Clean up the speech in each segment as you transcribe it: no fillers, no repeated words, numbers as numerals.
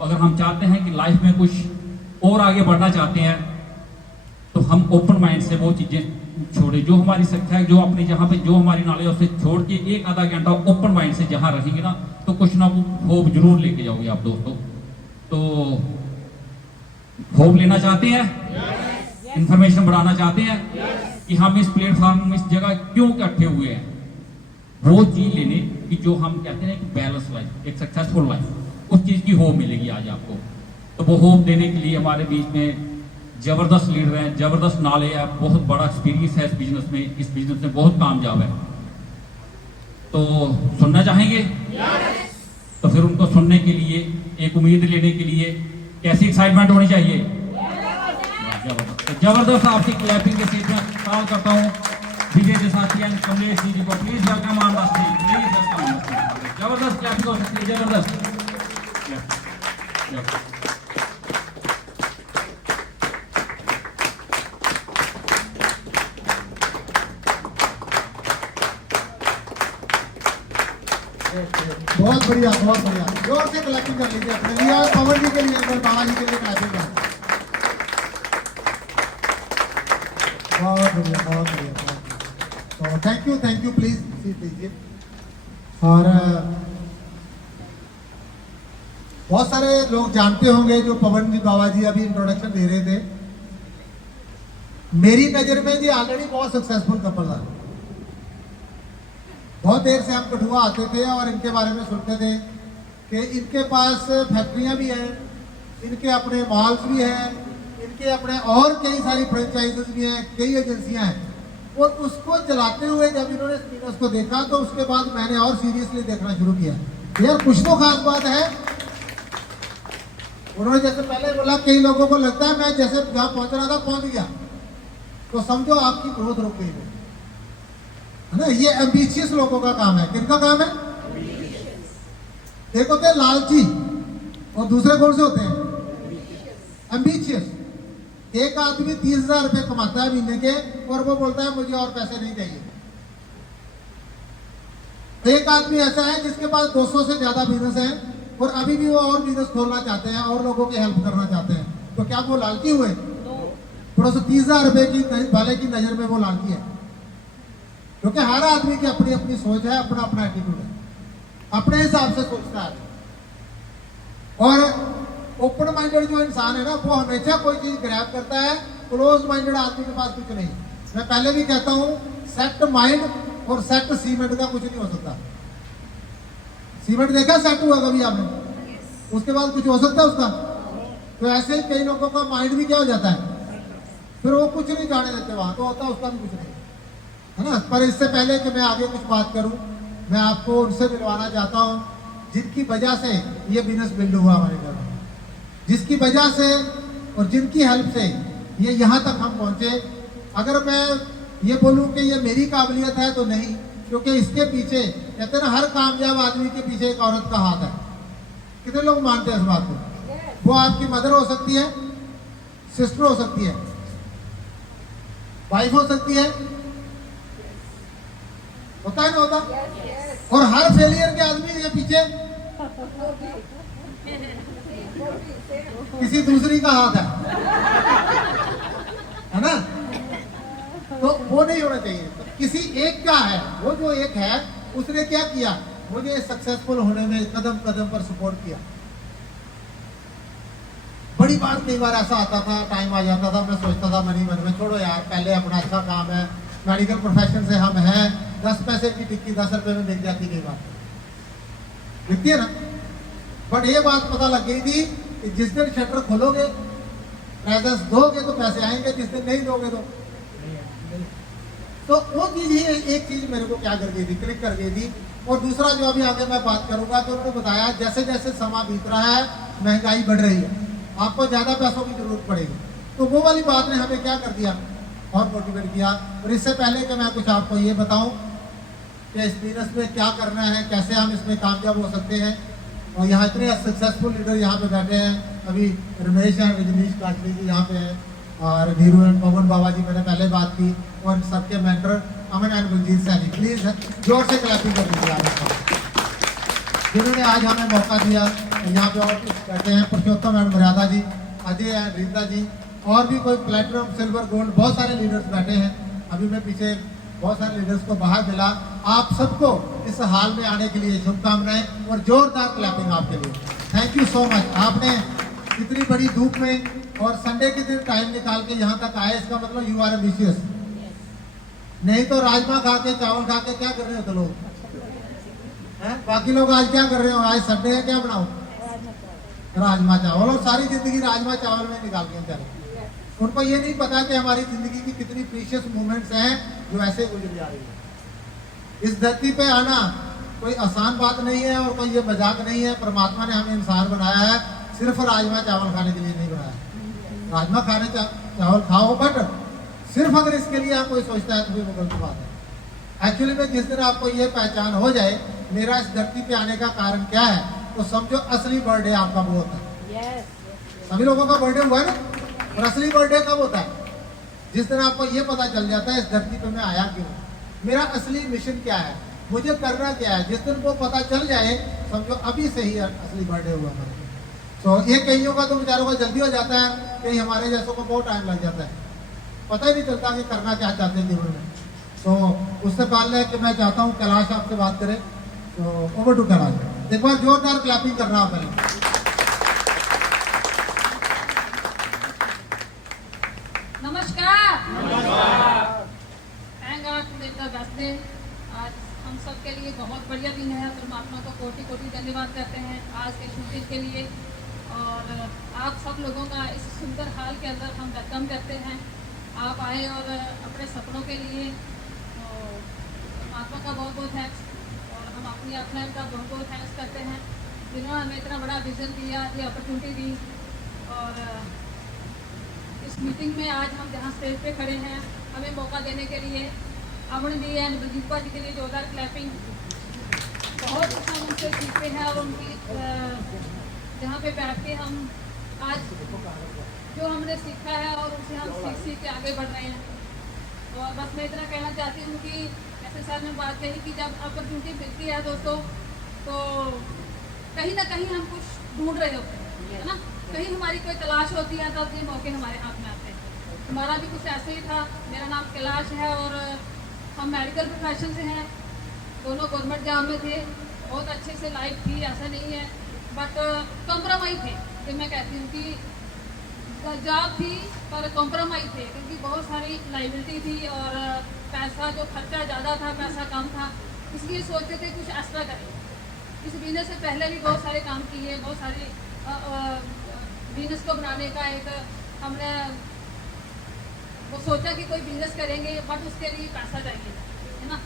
अगर हम चाहते हैं कि लाइफ में कुछ और आगे बढ़ना चाहते हैं तो हम ओपन माइंड से वो चीज़ें छोड़े, जो हमारी संख्या है, जो अपनी जहाँ पे जो हमारी नॉलेज है उसे छोड़ के एक आधा घंटा ओपन माइंड से जहाँ रहेंगे ना तो कुछ ना होप जरूर लेके जाओगे आप दोस्तों। तो होप लेना चाहते हैं, इंफॉर्मेशन बढ़ाना चाहते हैं कि हम इस प्लेटफॉर्म इस जगह क्यों इकट्ठे हुए हैं, वो चीज लेने की जो हम कहते हैं कि बैलेंस लाइफ, एक सक्सेसफुल लाइफ, उस चीज की होप मिलेगी आज आपको। तो वो होप देने के लिए हमारे बीच में जबरदस्त लीडर हैं, जबरदस्त नॉलेज है, बहुत बड़ा एक्सपीरियंस है इस बिजनेस में बहुत कामयाब है। तो सुनना चाहेंगे? तो फिर उनको सुनने के लिए, एक उम्मीद लेने के लिए कैसी एक्साइटमेंट होनी चाहिए? जबरदस्त आपकी क्लैपिंग के साथ में कॉल करता हूँ विजय देसाची एंड कमलेश जी को, please welcome on the stage, please welcome. जबरदस्त क्लैपिंग हो सकती है, जबरदस्त। बहुत बढ़िया, बहुत बढ़िया, जोर से क्लैपिंग कर लीजिए अपने लिए और पवन जी के लिए, एक बार बाबा जी के लिए क्लैपिंग कर। बहुत बढ़िया, बहुत बढ़िया। तो थैंक यू, प्लीज सीट लीजिए। और बहुत सारे लोग जानते होंगे जो पवन जी बाबा जी अभी इंट्रोडक्शन दे रहे थे, मेरी नजर में जी ऑलरेडी बहुत सक्सेसफुल कपल है। बहुत देर से हम कठुआ आते थे और इनके बारे में सुनते थे कि इनके पास फैक्ट्रियां भी हैं, इनके अपने मॉल्स भी हैं, इनके अपने और कई सारी फ्रेंचाइजेस भी हैं, कई एजेंसियां हैं। और उसको चलाते हुए जब इन्होंने इस बिजनेस को देखा तो उसके बाद मैंने और सीरियसली देखना शुरू किया, यार कुछ तो खास बात है। उन्होंने जैसे पहले बोला, कई लोगों को लगता है मैं जैसे जहां पहुंच रहा था पहुंच गया, तो समझो आपकी ग्रोथ रुक गई है ना। ये एम्बिशियस लोगों का काम है। किनका काम है? एक होते हैं लालची और दूसरे कौन से होते हैं? एम्बिशियस। एक आदमी 30,000 रुपए कमाता है महीने के और वो बोलता है मुझे और पैसे नहीं चाहिए। एक आदमी ऐसा है जिसके पास 200 से ज्यादा बिजनेस है और अभी भी वो और बिजनेस खोलना चाहते हैं और लोगों की हेल्प करना चाहते हैं, तो क्या वो लालची हुए? थोड़ा सा 30,000 रुपए की वाले की नजर में वो लालची है, क्योंकि हर आदमी की अपनी अपनी सोच है, अपना अपना एटीट्यूड है, अपने हिसाब से सोचता है। और ओपन माइंडेड जो इंसान है ना, वो हमेशा कोई चीज ग्रैब करता है। क्लोज माइंडेड आदमी के पास कुछ नहीं। मैं पहले भी कहता हूं, सेट माइंड और सेट सीमेंट का कुछ नहीं हो सकता। सीमेंट देखा सेट हुआ कभी आपने? उसके बाद कुछ हो सकता है उसका? तो ऐसे ही कई लोगों का माइंड भी क्या हो जाता है, फिर वो कुछ नहीं जाने देते, वहां तो होता उसका भी कुछ नहीं है ना। पर इससे पहले कि मैं आगे कुछ बात करूं, मैं आपको उनसे मिलवाना चाहता हूं जिनकी वजह से ये बिजनेस बिल्ड हुआ हमारे घर में, जिसकी वजह से और जिनकी हेल्प से ये यहाँ तक हम पहुंचे। अगर मैं ये बोलूं कि ये मेरी काबिलियत है तो नहीं, क्योंकि इसके पीछे कहते हैं ना, हर कामयाब आदमी के पीछे एक औरत का हाथ है। कितने लोग मानते हैं इस बात को? वो आपकी मदर हो सकती है, सिस्टर हो सकती है, वाइफ हो सकती है, होता है ना होता? और हर फेलियर के आदमी के पीछे किसी दूसरी का हाथ है ना। तो वो नहीं होना चाहिए, तो किसी एक का है। वो जो एक है उसने क्या किया, मुझे सक्सेसफुल होने में कदम कदम पर सपोर्ट किया। बड़ी बार कई बार ऐसा आता था, टाइम आ जाता था, मैं सोचता था मन ही मन में, छोड़ो यार, पहले अपना अच्छा काम है, मेडिकल प्रोफेशन से हम हैं, 10 पैसे की टिक्की 10 रुपए में मिल जाती, कई बार लिखती है ना। बट ये बात पता लग गई थी कि जिस दिन शटर खोलोगे, प्रेजेंस दोगे तो पैसे आएंगे, जिस दिन नहीं दोगे तो वो चीज ही एक चीज मेरे को क्या कर गई थी, क्लिक कर गई थी। और दूसरा जो अभी आगे मैं बात करूंगा, तो उन्होंने बताया जैसे जैसे समय बीत रहा है महंगाई बढ़ रही है, आपको ज्यादा पैसों की जरूरत पड़ेगी। तो वो वाली बात ने हमें क्या कर दिया और मोटिवेट किया। और इससे पहले कि मैं कुछ आपको ये बताऊं कि इस बिजनेस में क्या करना है, कैसे हम इसमें कामयाब हो सकते हैं, और यहाँ इतने सक्सेसफुल लीडर यहाँ पे बैठे हैं। अभी रमेश हैं, रजनीश काशली जी यहाँ पे हैं, और धीरू एंड पवन बाबा जी मैंने पहले बात की, और सबके mentor Aman and Baljeet Saini. Please जोर से क्लैपिंग कर दीजिए। जिन्होंने आज हमें मौका दिया। यहाँ पे और बैठे हैं पुरुषोत्तम एंड मर्यादा जी, अजय एंड रीता जी, और भी कोई प्लेटिनम सिल्वर गोल्ड बहुत सारे लीडर्स बैठे हैं। अभी मैं पीछे बहुत सारे लीडर्स को बाहर मिला। आप सबको इस हाल में आने के लिए शुभकामनाएं और जोरदार क्लैपिंग आपके लिए। Thank you so much. आपने इतनी बड़ी धूप में और संडे के दिन टाइम निकाल के यहाँ तक आए, इसका मतलब यू आर एम्बिशियस। नहीं तो राजमा खा के चावल खा के क्या कर रहे हो तो लोग हैं? बाकी लोग आज क्या कर रहे हो? आज संडे है, क्या बनाओ? राजमा चावल, और सारी जिंदगी राजमा चावल में निकाल के चले। उनको ये नहीं पता कि हमारी जिंदगी की कितनी प्रीशियस मोमेंट्स हैं जो ऐसे गुजर जा रही है। इस धरती पे आना कोई आसान बात नहीं है और कोई ये मजाक नहीं है। परमात्मा ने हमें इंसान बनाया है, सिर्फ राजमा चावल खाने के लिए नहीं बनाया। राजमा खाने चावल खाओ, बट सिर्फ अगर इसके लिए आप कोई सोचता है तो फिर वो गलत बात है। एक्चुअली में जिस दिन आपको ये पहचान हो जाए मेरा इस धरती पे आने का कारण क्या है, तो समझो असली बर्थडे आपका वो होता है। सभी लोगों का बर्थडे हुआ है ना, और असली बर्थडे कब होता है? जिस दिन आपको ये पता चल जाता है इस धरती पे मैं आया क्यों, मेरा असली मिशन क्या है, मुझे करना क्या है। जिस दिन वो पता चल जाए समझो अभी से ही असली बर्थडे हुआ मेरा। तो ये कईयों का तो बेचारों को जल्दी हो जाता है, कई हमारे जैसों को बहुत टाइम लग जाता है, पता ही नहीं चलता कि करना क्या चाहते हैं जीवन में। तो उससे पहले कि मैं चाहता हूँ कैलाश आपसे बात करें, तो ओवर टू कैलाश। एक बार जोरदार क्लैपिंग करना आप पहले। नमस्कार। Thank God today is the best day. आज हम सब के लिए बहुत बढ़िया दिन है। परमात्मा को कोटि कोटि धन्यवाद करते हैं आज के शूटिंग के लिए, और आप सब लोगों का इस सुंदर हाल के अंदर हम वेलकम करते हैं। आप आए और अपने सपनों के लिए परमात्मा का बहुत बहुत थैंक्स, और हम अपनी अपलाइन का बहुत बहुत थैंक्स करते हैं जिन्होंने हमें इतना बड़ा विजन दिया, ये अपॉर्चुनिटी दी। और इस मीटिंग में आज हम जहाँ स्टेज पे खड़े हैं हमें मौका देने के लिए अमन दी एंड बजीपा जी के लिए जोरदार क्लैपिंग। बहुत कुछ हम उनसे सीखते हैं, और उनकी जहाँ पे बैठ के हम आज जो हमने सीखा है और उसे हम सीख के आगे बढ़ रहे हैं। और बस मैं इतना कहना चाहती हूँ कि ऐसे सर ने बात कही कि जब अपॉर्चुनिटी मिलती है दोस्तों, तो कहीं ना कहीं हम कुछ ढूंढ रहे होते हैं, है ना, कहीं हमारी कोई तलाश होती है, तब ये मौके हमारे हाथ में आते हैं। हमारा भी कुछ ऐसे ही था। मेरा नाम कैलाश है और हम मेडिकल प्रोफेशन से हैं, दोनों गवर्नमेंट जॉब में थे, बहुत अच्छे से लाइफ थी, ऐसा नहीं है, बट कॉम्प्रोमाइज थे। जो मैं कहती हूँ कि जॉब थी पर कॉम्प्रोमाइज थे, क्योंकि बहुत सारी लाइबिलिटी थी और पैसा जो खर्चा ज़्यादा था, पैसा कम था, इसलिए सोचते थे कुछ एक्स्ट्रा करें। इस बिजनेस से पहले भी बहुत सारे काम किए, बहुत सारे बिजनेस को बनाने का एक हमने वो सोचा कि कोई बिजनेस करेंगे, बट उसके लिए पैसा चाहिए, है ना।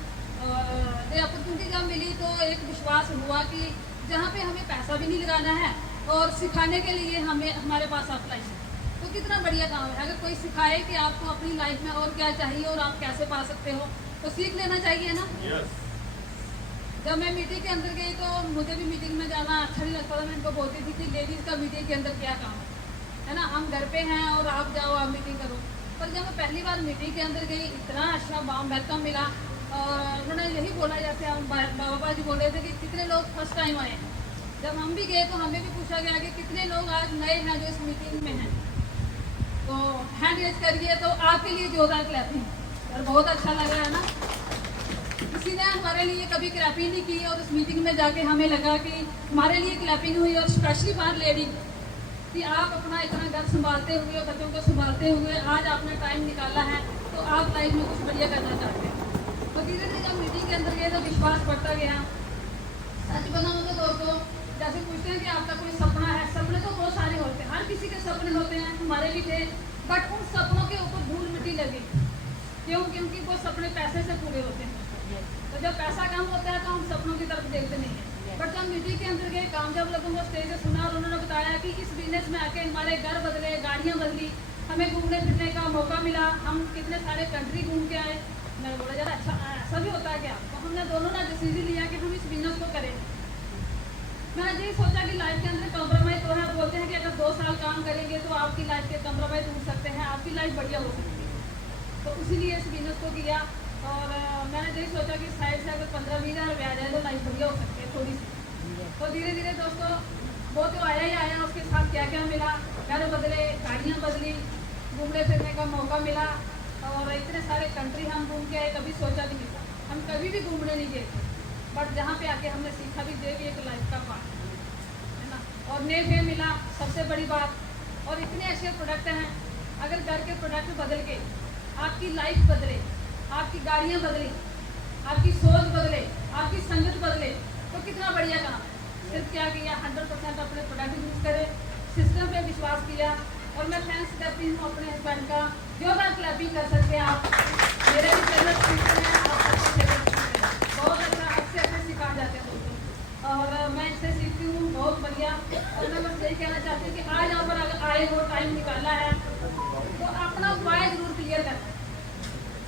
और ये अपॉर्चुनिटी जब मिली तो एक विश्वास हुआ कि जहाँ पे हमें पैसा भी नहीं लगाना है और सिखाने के लिए हमें हमारे पास अप्लाई है, तो कितना बढ़िया काम है। अगर कोई सिखाए कि आपको अपनी लाइफ में और क्या चाहिए और आप कैसे पा सकते हो, तो सीख लेना चाहिए ना। जब मैं मीटिंग के अंदर गई तो मुझे भी मीटिंग में जाना अच्छा नहीं लगता था। मैं इनको बोलती थी कि लेडीज़ का मीटिंग के अंदर क्या काम है ना, हम घर पे हैं और आप जाओ, आप मीटिंग करो। पर जब मैं पहली बार मीटिंग के अंदर गई, इतना अच्छा वार्म वेलकम मिला, और उन्होंने यही बोला, जैसे हम बाबा जी बोल रहे थे कि कितने लोग फर्स्ट टाइम आए हैं। जब हम भी गए तो हमें भी पूछा गया कि कितने लोग आज नए हैं जो इस मीटिंग में हैं, तो हैंड रेज करिए। तो आपके लिए जोरदार क्लैपिंग, और बहुत अच्छा लगा है ना। किसी ने हमारे लिए कभी क्लैपिंग नहीं की, और उस मीटिंग में जाके हमें लगा कि हमारे लिए क्लैपिंग हुई, और स्पेशली बार लेडी कि आप अपना इतना घर संभालते हुए, बच्चों को संभालते हुए आज आपने टाइम निकाला है, तो आप लाइफ में कुछ बढ़िया करना चाहते हैं। तो धीरे धीरे जब मीटिंग के अंदर गए तो विश्वास बढ़ता गया। सच बताऊँ तो दोस्तों, जैसे पूछते हैं कि आपका कोई सपना है, सपने तो बहुत सारे होते हैं, हर किसी के सपने होते हैं, हमारे भी थे, बट उन सपनों के ऊपर धूल मिट्टी लगी। क्यों? क्योंकि वो सपने पैसे से पूरे होते हैं। तो जब पैसा कम होता है तो हम सपनों की तरफ देखते नहीं हैं। बट जब मीटिंग के अंदर गए, कामयाब लोगों को स्टेज से सुना, और उन्होंने बताया कि इस बिजनेस में आके हमारे घर बदले, गाड़ियाँ बदली, हमें घूमने फिरने का मौका मिला, हम कितने सारे कंट्री घूम के आए। मैंने बोला यार अच्छा ऐसा भी होता है क्या? तो हमने दोनों ने डिसीजन लिया कि हम इस बिजनेस को करें। मैंने यही सोचा कि लाइफ के अंदर कॉम्प्रोमाइज़ तो है, बोलते हैं कि अगर 2 साल काम करेंगे तो आपकी लाइफ के कॉम्प्रोमाइज़ उठ सकते हैं, आपकी लाइफ बढ़िया हो सकती है। तो इसीलिए इस बिजनेस को किया, और मैंने यही सोचा कि साइड से अगर 15-20 हज़ार ब्याज आए तो लाइफ बढ़िया हो सकती है थोड़ी सी। तो धीरे धीरे दोस्तों वो तो आया ही आया, उसके साथ क्या क्या मिला, घर बदले, गाड़ियाँ बदली, घूमने फिरने का मौका मिला और इतने सारे कंट्री हम घूम के आए, कभी सोचा भी नहीं था, हम कभी भी घूमने नहीं गए थे, बट जहाँ पे आके हमने सीखा भी ये भी एक लाइफ का पार्ट है ना। और नेक है मिला सबसे बड़ी बात, और इतने अच्छे प्रोडक्ट हैं, अगर घर के प्रोडक्ट बदल के आपकी लाइफ बदले, आपकी गाड़ियाँ बदली, आपकी सोच बदले, आपकी संगत बदले, तो कितना बढ़िया काम है। सिर्फ क्या किया, 100% अपने प्रोडक्ट यूज़ करें, सिस्टम पे विश्वास किया, और मैं थैंक्स करती हूँ अपने हस्बैंड का, जोरदार क्लैपिंग कर सकते हैं आप, मेरे भी फेवरेट स्पीकर हैं, आप सबके फेवरेट स्पीकर हैं, बहुत अच्छा, अच्छे अच्छे सिखा जाते हैं दोस्तों, और मैं इससे सीखती हूँ, बहुत बढ़िया। और मैं बस यही कहना चाहती हूँ कि आज यहाँ पर अगर आए हो, टाइम निकाला है, तो अपना वाय जरूर क्लियर करना है।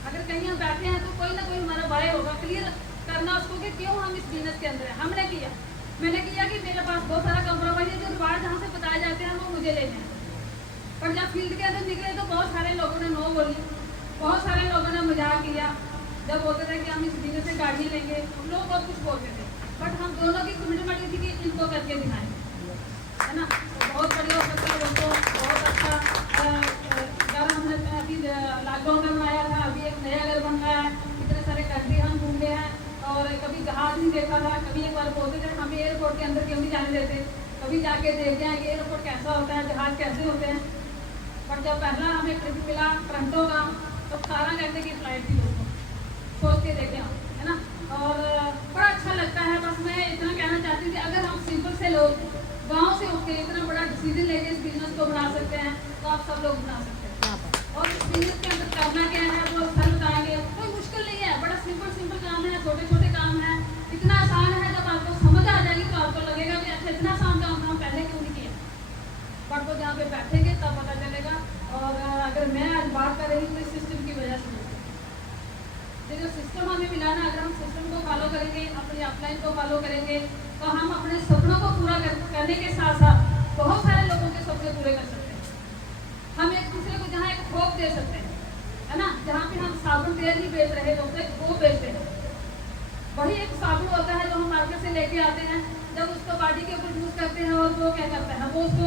अगर कहीं हम बैठे हैं तो कोई ना कोई हमारा वाय होगा, क्लियर करना उसको कि क्यों हम इस बिजनेस के अंदर हैं। हमने किया, मैंने किया कि मेरे पास बहुत सारा कॉम्प्रोमाइज है, जो रिवार्ड जहाँ से बताए जाते हैं वो मुझे लेने हैं, पर जब फील्ड के अंदर निकले तो बहुत सारे लोगों ने नो बोली, बहुत सारे लोगों ने मजाक किया, जब बोलते थे कि हम इस बिजनेस से गाड़ी लेंगे, लोग बहुत कुछ बोलते थे, बट हम दोनों की कमिटमेंट ये थी कि इनको करके दिखाएं, है ना। तो बहुत बढ़िया हो सकता है दोस्तों, बहुत अच्छा घर हमने अभी लॉकडाउन में बनाया था, अभी एक नया घर बन रहा है, इतने सारे कंट्री हम घूम गए हैं, और कभी जहाज नहीं देखा था, कभी एक बार बोलते थे हमें एयरपोर्ट के अंदर क्यों नहीं जाने देते, कभी जाके देखते हैं कि एयरपोर्ट कैसा होता है, जहाज कैसे होते हैं, पर जब पहला हमें ट्रिप मिला टोरंटो का, तो 18 घंटे की फ्लाइट थी दोस्तों, सोच के देखें आप, है ना। और बड़ा अच्छा लगता है। बस मैं इतना कहना चाहती हूँ कि अगर हम सिंपल से लोग गांव से उठ के इतना बड़ा डिसीजन लेके इस बिजनेस को बना सकते हैं, तो आप सब लोग बना सकते हैं। और इस बिजनेस के अंदर करना क्या है वो सर बताएंगे, कोई मुश्किल नहीं है, बड़ा सिंपल काम है, छोटे छोटे काम है, इतना आसान है, जब आपको समझ आ जाएगी तो आपको लगेगा कि अच्छा इतना आसान काम हम पहले क्यों नहीं किया, पर तो जहाँ पे बैठेंगे तब पता चलेगा। और अगर मैं आज बात कर रही हूँ इस सिस्टम की वजह से, ये जो सिस्टम हमें मिला ना, अगर हम सिस्टम को फॉलो करेंगे, अपनी अपलाइन को फॉलो करेंगे, तो हम अपने सपनों को पूरा करने के साथ साथ बहुत सारे लोगों के सपने पूरे कर सकते हैं। हम एक दूसरे को जहाँ एक होप दे सकते हैं, है ना, जहाँ पे हम साबुन तेल नहीं बेच रहे दोस्तों, वो बेचते हैं, वही एक साबुन होता है जो हम मार्केट से लेके आते हैं, जब उसको बॉडी के ऊपर यूज करते हैं, और वो क्या करता है, वो उसको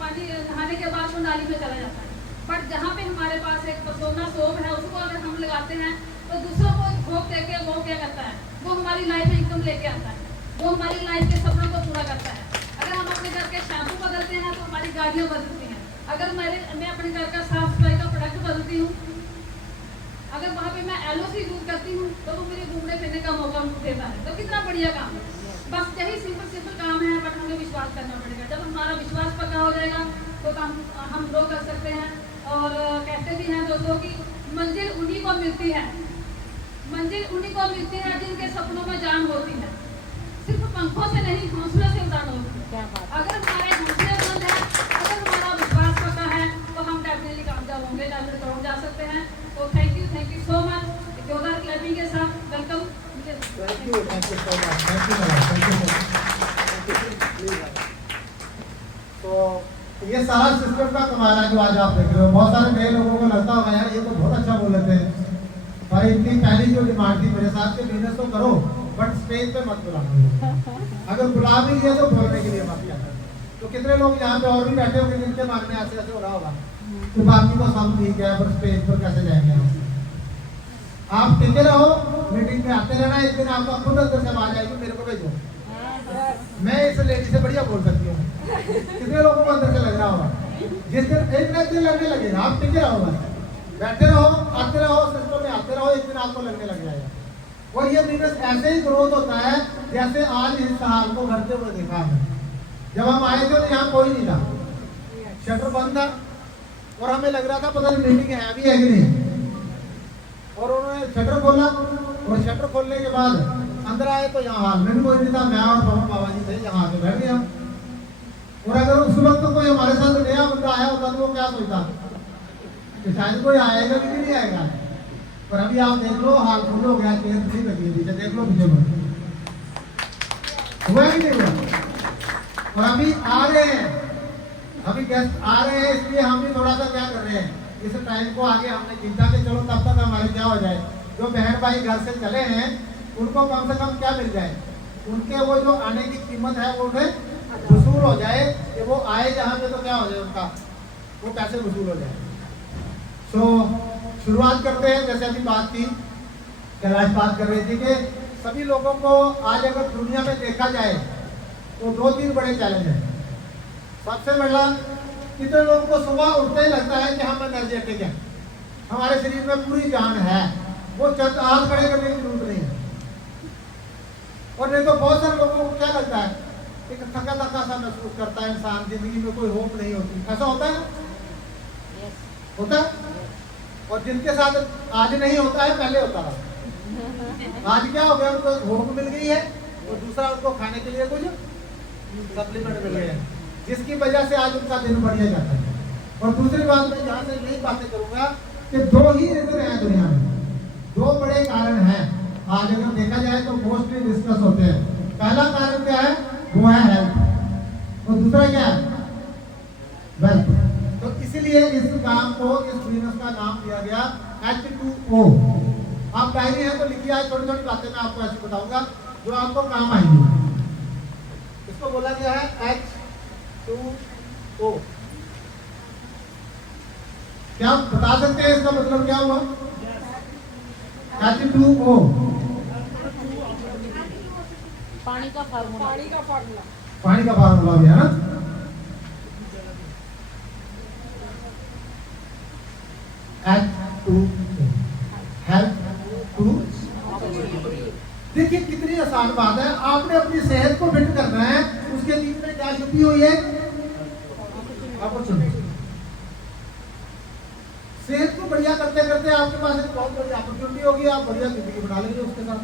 पानी नहाने के बाद वो नाली में चला जाता है। बट जहाँ पे हमारे पास एक पसोना सोप है, उसको अगर हम लगाते हैं तो दूसरों को होप देके वो क्या करता है, वो हमारी लाइफ में इनकम लेके आता है, वो हमारी लाइफ के सपनों को पूरा करता है। अगर हम अपने घर के शैम्पू बदलते हैं तो हमारी गाड़ियाँ बदलती हैं, अगर मैं अपने घर का साफ सफाई का प्रोडक्ट बदलती हूँ, अगर वहाँ पे मैं LOC यूज करती हूँ तो वो मुझे घूमने फिरने का मौका देता है, तो कितना बढ़िया काम है। बस यही सिंपल काम है, बट हमें विश्वास करना पड़ेगा। जब हमारा विश्वास पक्का हो जाएगा तो हम ग्रो कर सकते हैं। और कहते भी हैं दोस्तों कि मंजिल उन्हीं को मिलती है, मंजिल उन्हीं को मिलती है जिनके सपनों में जान होती है, सिर्फ पंखों से नहीं, हौसले से उड़ान होती है। अगर हमारे हौसले बुलंद है, अगर हमारा विश्वास पक्का है, तो हम डेफिनेटली कामयाब होंगे, डेफिनेटली जा सकते हैं। तो थैंक यू सो मच, जोरदार क्लैपिंग के साथ welcome. Thank you so much, thank you. तो ये सारा सिस्टम का कमाल है जो आज आप देख रहे हो। बहुत सारे नए लोगों को लगता होगा यार ये तो बहुत अच्छा बोल रहे थे, पर इतनी पहली जो डिमांड थी मेरे साथ के बिजनेस तो करो, बट स्टेज पे मत बुलाओ। अगर बुला भी लिया तो बोलने के लिए मत आना। तो कितने लोग यहाँ पे और भी बैठे होंगे जिनके मन में ऐसे ऐसे हो रहा होगा, तो बाकी तो सब ठीक है, पर स्टेज पर कैसे जाएंगे हम। आप टिके रहो, मीटिंग में आते रहना, एक दिन आपको खुद अंदर से आवाज आएगी मेरे को भेजो, मैं इस लेडी से बढ़िया बोल सकती हूँ। कितने लोगों को अंदर से लग रहा होगा, जिस दिन एक दिन लगने लगेगा। आप टिके रहो, बस बैठे रहो, आते रहो, सिस्टम में आते रहो, एक दिन आपको लगने लग जाएगा। और ये बिजनेस ऐसे ही ग्रोथ होता है जैसे आज इस साल को घटते हुए देखा है। जब हम आए थे तो यहाँ कोई नहीं था, शटर बंद था, और हमें लग रहा था पता नहीं मीटिंग है भी है कि नहीं। और उन्होंने शटर खोला, और शटर खोलने के बाद अंदर आए तो यहाँ हाल में भी कोई नहीं था, मैं और पवन बाबा जी थे, यहाँ आके बैठ गया। और अगर उस वक्त तो कोई हमारे साथ नया बंदा आया होता तो वो क्या सोचता कि शायद कोई आएगा कि नहीं आएगा। पर अभी आप देख लो हाल फुल हो गया, चेयर नहीं लगी है पीछे, देख लो पीछे में हुआ कि नहीं हुआ। और अभी आ रहे हैं, अभी गेस्ट आ रहे हैं, इसलिए हम भी थोड़ा सा क्या कर रहे हैं, इस टाइम को आगे हमने खींचा कि चलो तब तक हमारे क्या हो जाए, जो बहन भाई घर से चले हैं उनको कम से कम क्या मिल जाए, उनके वो जो आने की कीमत है वो उन्हें वसूल हो जाए, कि वो आए जहाँ पे तो क्या हो जाए, उनका वो पैसे वसूल हो जाए। सो शुरुआत करते हैं। जैसे अभी बात थी, कैलाश बात कर रही थी कि सभी लोगों को आज अगर दुनिया में देखा जाए तो 2-3 बड़े चैलेंज हैं। सबसे पहला, कितने लोगों को सुबह उठते ही लगता है कि हम एनर्जेटिक हैं, हमारे शरीर में पूरी जान है, वो चंद हाथ खड़े करने की जरूरत नहीं है। और नहीं तो बहुत सारे लोगों को क्या लगता है, एक थका थका सा महसूस करता है इंसान, जिंदगी में कोई होप नहीं होती। ऐसा होता है? होता है। और जिनके साथ आज नहीं होता है, पहले होता था। आज क्या हो गया, उनको होप मिल गई है और दूसरा उनको खाने के लिए कुछ सप्लीमेंट मिल गए हैं, जिसकी वजह से आज उनका दिन बढ़िया जाता है। और दूसरी बात, मैं यहाँ से यही बातें करूंगा कि 2 ही रीजन है दुनिया में, 2 बड़े कारण हैं आज अगर देखा जाए तो मोस्टली डिस्कस होते हैं। पहला कारण क्या है, वो है हेल्थ, और दूसरा क्या है, वेल्थ। तो इसीलिए इस काम को, इस बिजनेस का नाम दिया गया H2O। आप डायरी है तो लिखिए, आज छोटी छोटी बातें मैं आपको ऐसे बताऊंगा जो आपको काम आएंगी। इसको बोला गया है H2O। क्या आप बता सकते हैं इसका मतलब क्या हुआ? H2O पानी का फार्मूला। पानी का फार्मूला भी है ना। H2O, health to. देखिए कितनी आसान बात है, आपने अपनी सेहत को फिट करना है, उसके बीच में क्या छुपी हुई है, अपॉर्चुनिटी। सेहत को बढ़िया करते करते आपके पास एक बहुत बड़ी अपॉर्चुनिटी होगी, आप बढ़िया जिंदगी बना लेंगे उसके साथ।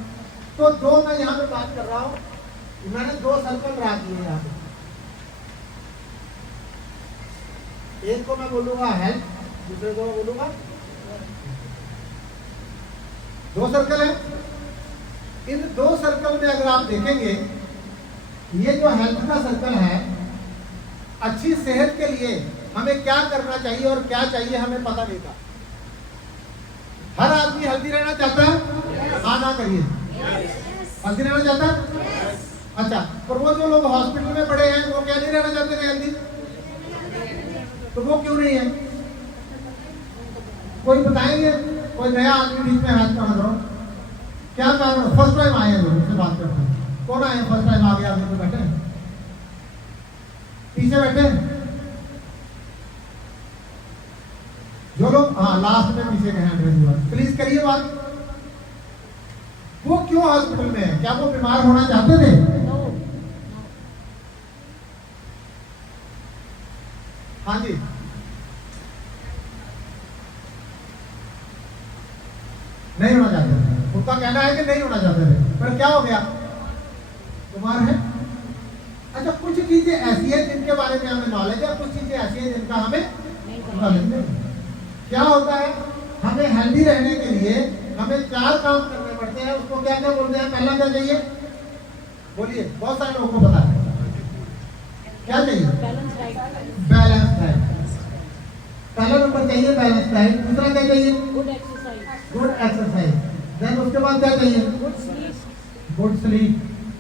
तो 2 मैं यहाँ पे बात कर रहा हूँ, मैंने 2 सर्कल ड्रा किए यहाँ पे। एक को मैं बोलूंगा हेल्थ, दूसरे को मैं बोलूंगा, 2 सर्कल है। इन 2 सर्कल में अगर आप देखेंगे, ये जो हेल्थ का सर्कल है, अच्छी सेहत के लिए हमें क्या करना चाहिए और क्या चाहिए हमें पता नहीं था। हर आदमी हेल्दी रहना चाहता है, हाँ ना करिए, हेल्दी रहना चाहता है। अच्छा, पर वो जो लोग हॉस्पिटल में पड़े हैं वो क्या नहीं रहना चाहते थे हेल्दी? तो वो क्यों नहीं है? कोई बताएंगे? कोई नया आदमी बीच में हाथ खड़ा करो, क्या कारण? फर्स्ट टाइम आए हैं लोग, उनसे बात करते हैं। कौन आए फर्स्ट टाइम? आ गया, आप बैठे पीछे बैठे जो लोग, हाँ लास्ट में पीछे के हैंड प्लीज करिए बात। वो क्यों हॉस्पिटल में है? क्या वो बीमार होना चाहते थे? हाँ जी, नहीं होना चाहते थे। उनका कहना है कि नहीं होना चाहते थे, पर क्या हो गया, बीमार है। अच्छा, कुछ चीजें ऐसी है जिनके बारे में हमें नॉलेज है, कुछ चीजें ऐसी है जिनका हमें नॉलेज नहीं। क्या होता है, हमें हेल्दी रहने के लिए हमें 4 काम करने पड़ते हैं। उसको क्या क्या बोलते हैं? पहला क्या चाहिए, बोलिए, बहुत सारे लोगों को पता है क्या चाहिए? Balance diet. पहला नंबर चाहिए बैलेंस डाइट। दूसरा क्या चाहिए? Good exercise. देन उसके बाद क्या चाहिए? Good sleep.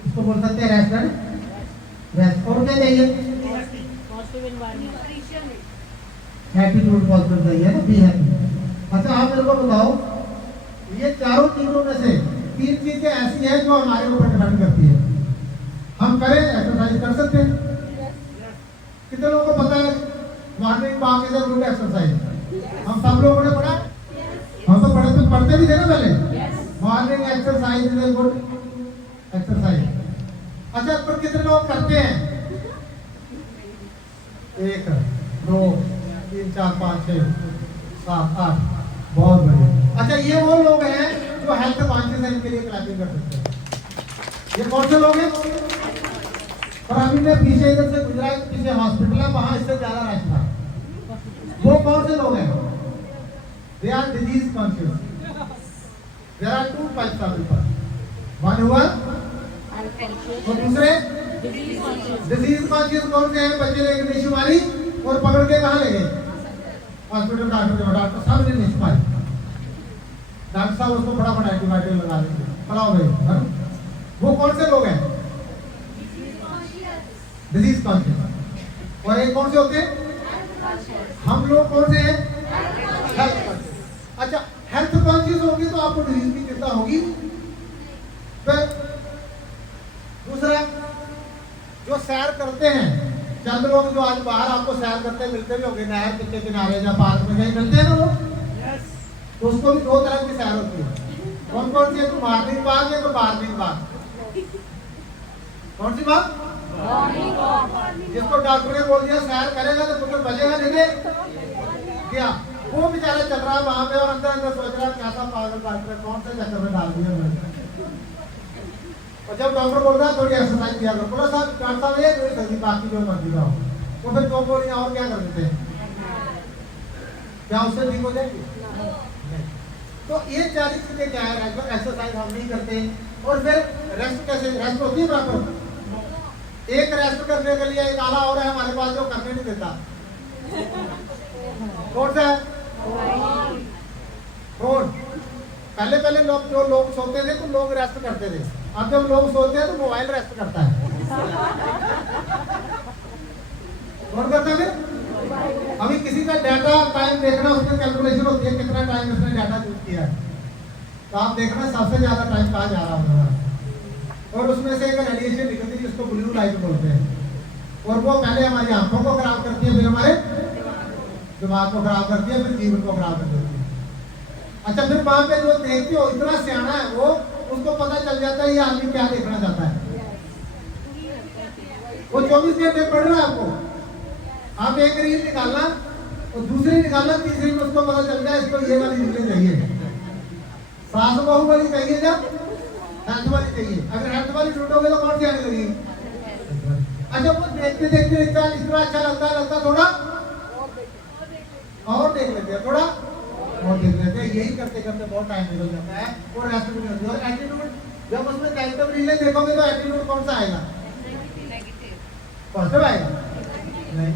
इसको बोल सकते हैं रेस्ट। और क्या चाहिए? एटीट्यूड पॉजिटिव चाहिए ना, बी हैप्पी। अच्छा, आप मेरे को बताओ, ये चारों चीजों में से 3 चीजें ऐसी हैं जो हमारे ऊपर डिपेंड करती है। हम करें, एक्सरसाइज कर सकते हैं। कितने लोगों को पता है morning walk is a good exercise? हम सब लोगों ने पढ़ा, हम तो पढ़ते भी थे ना पहले, morning exercise is a good exercise. अच्छा, पर कितने लोग करते हैं? 1 2 3 4 5 6 7 8, बहुत बढ़िया। अच्छा, ये वो लोग हैं जो हेल्थ कॉन्शियस है, इनके लिए क्लैपिंग कर सकते हैं। ये कौन से लोग हैं? और अभी मैं पीछे इधर से गुजरा, पीछे हॉस्पिटल है, वहां इससे ज्यादा रश था। वो कौन से लोग हैं? They are disease conscious. There are 2 types of people, one हुआ और दूसरे डिजीज कॉन्शियस। कौन से हैं? बच्चे ने निश मारी और पकड़ के कहाँ ले गए? हॉस्पिटल। डॉक्टर साहब ने निश मारी, डॉक्टर साहब उसको फटाफट एंटीबायोटिक लगा देंगे, खड़ा हो गए। वो कौन से लोग हैं? Disease conscious. और एक कौन से होते हैं? हम लोग कौन से हैं? Health conscious. अच्छा, हेल्थ कॉन्शियस होगी तो आपको डिजीज की चिंता होगी। फिर दूसरा, जो सैर करते हैं, चंद लोग जो आज बाहर आपको सैर करते हैं मिलते भी होंगे, नहर के किनारे या पार्क में कहीं मिलते हैं ना लोग, तो उसको भी दो तरह की सैर होती है। कौन कौन सी है? तो मॉर्निंग वॉक या तो मॉर्निंग वॉक। कौन सी बात? जिसको डॉक्टर ने बोल दिया सैर करेगा तो कुछ बचेगा नहीं क्या, वो बेचारा चल रहा है वहां पे और अंदर अंदर सोच रहा है कैसा पागल डॉक्टर है, कौन से चक्कर में डाल दिया मैंने। और जब डॉक्टर बोल रहा है थोड़ी एक्सरसाइज किया करो, बोला साहब डॉक्टर साहब ये नहीं सही, बाकी जो मर्जी का हो, तो फिर दो गोलियां और क्या कर देते हैं, क्या उससे ठीक हो जाएगी? तो ये सारी चीजें क्या है, रेगुलर एक्सरसाइज हम नहीं करते। और फिर रेस्ट कैसे, रेस्ट होती है बराबर। एक रेस्ट करने के लिए एक आला और है हमारे पास जो करने नहीं देता, कौन सा है? फोन। पहले पहले लोग, जो लोग सोते थे तो लोग रेस्ट करते थे, अब जब लोग सोते हैं तो मोबाइल रेस्ट करता है। कौन करता है? अभी किसी का डाटा टाइम देखना, उसमें कैलकुलेशन होती है कितना टाइम उसने डाटा यूज किया है, तो आप देखना सबसे ज्यादा टाइम कहाँ जा रहा होगा। और उसमें से एक रेडिएशन निकलती है जिसको ब्लू लाइट बोलते हैं, और वो पहले हमारी आंखों को खराब करती है, फिर हमारे दिमाग को खराब करती है, फिर जीवन को खराब कर देती है। अच्छा, फिर वहां पे जो देखते हो इतना सियाना है वो, उसको पता चल जाता है ये आदमी क्या देखना चाहता है। वो 24 घंटे पढ़ रहा है आपको, आप एक रील निकालना और दूसरी निकालना, तीसरी में उसको पता चल जाए इसको ये वाली रील चाहिए, सास बहू वाली चाहिए या हेल्थ वाली चाहिए। अगर हेल्थ वाली ढूंढोगे तो कौन सी आने लगेगी? अच्छा, वो देखते देखते इतना अच्छा लगता थोड़ा और देख लेते हैं, थोड़ा और देख लेते हैं, यही करते करते बहुत टाइम निकल जाता है और रेस्ट भी नहीं होती। और एटीट्यूड, जब उसमें नेगेटिव रीलें देखोगे तो एटीट्यूड कौन सा आएगा? पॉजिटिव आएगा? नहीं।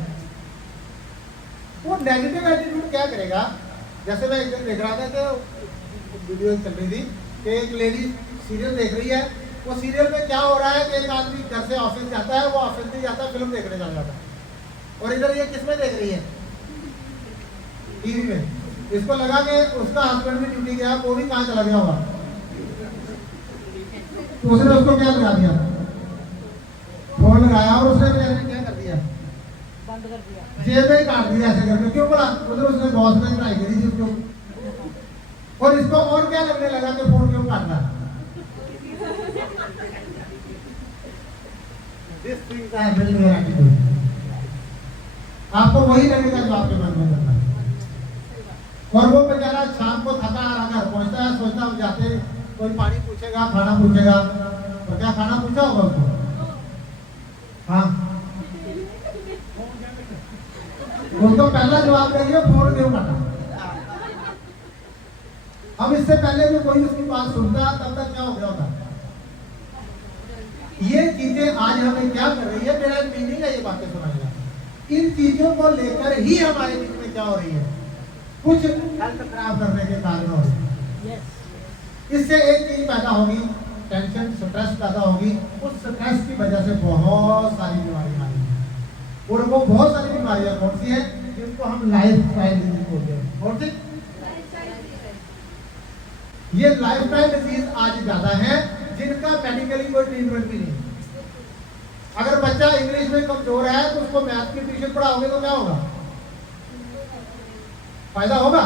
वो नेगेटिव एटीट्यूड क्या करेगा? जैसे मैं एक दिन देख रहा था कि वीडियो चल रही थी कि एक लेडी सीरियल देख रही है, वो सीरियल में क्या हो रहा है कि एक आदमी घर से ऑफिस जाता है, वो ऑफिस नहीं जाता, फिल्म देखने चला जाता है, और इधर ये किसमें देख रही है? टीवी में। इसको लगा कि उसका हस्बैंड भी ड्यूटी गया, वो भी कहाँ चला गया होगा, तो उसने उसको क्या लगा दिया, फोन लगाया और उसने क्या कर दिया, बंद कर दिया, जेब में ही काट दिया ऐसे करके। क्यों बोला? उधर उसने बॉस ने पढ़ाई करी थी उसको, और इसको और क्या लगने लगा कि फोन क्यों काट रहा। This things are built your attitude. आपको वही लगेगा जो आपके मन में करना है। और वो बेचारा शाम को थका हारा घर पहुंचता है, सोचता हम जाते कोई पानी पूछेगा, खाना पूछेगा, तो क्या खाना पूछा होगा उसको? हाँ, वो तो पहला जवाब देंगे फोन क्यों काटा। अब इससे पहले जो कोई उसकी बात सुनता तब तक क्या हो गया होता। ये चीजें आज हमें क्या कर रही है, मेरा मीनिंग है ये बातें सुनाएगा, इन चीजों को लेकर ही हमारे बीच में क्या हो रही है, कुछ हेल्थ खराब करने के कारण हो रही है। इससे एक चीज पैदा होगी, टेंशन, स्ट्रेस पैदा होगी। उस स्ट्रेस की वजह से बहुत सारी बीमारियां आ रही हैं, और वो बहुत सारी बीमारियां कौन सी है, जिनको हम लाइफ स्टाइल डिजीज बोलते हैं। कौन सी? ये लाइफ स्टाइल डिजीज आज ज्यादा है, जिनका मेडिकली कोई ट्रीटमेंट भी नहीं। अगर बच्चा इंग्लिश में कमजोर है तो उसको मैथ की ट्यूशन पढ़ाओगे तो क्या होगा, फायदा होगा?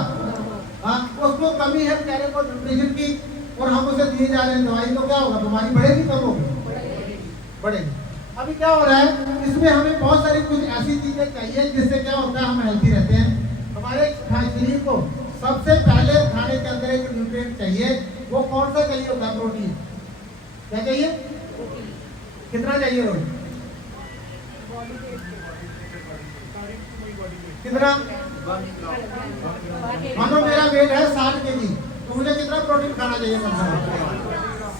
हाँ, उसको कमी है बेचारे को न्यूट्रिशन की, और हम उसे दिए जा रहे हैं दवाई, तो क्या होगा, बीमारी बढ़ेगी कम होगी? बढ़ेगी। अभी क्या हो रहा है, इसमें हमें बहुत सारी कुछ ऐसी चीजें चाहिए जिससे क्या होता है हम हेल्थी रहते हैं। हमारे शरीर को सबसे पहले खाने के अंदर एक न्यूट्रिएंट चाहिए, वो कौन सा चाहिए होता है? प्रोटीन। क्या चाहिए? कितना चाहिए रोज? कितना? मानो मेरा वेट है 60 kg, तो मुझे कितना प्रोटीन खाना चाहिए?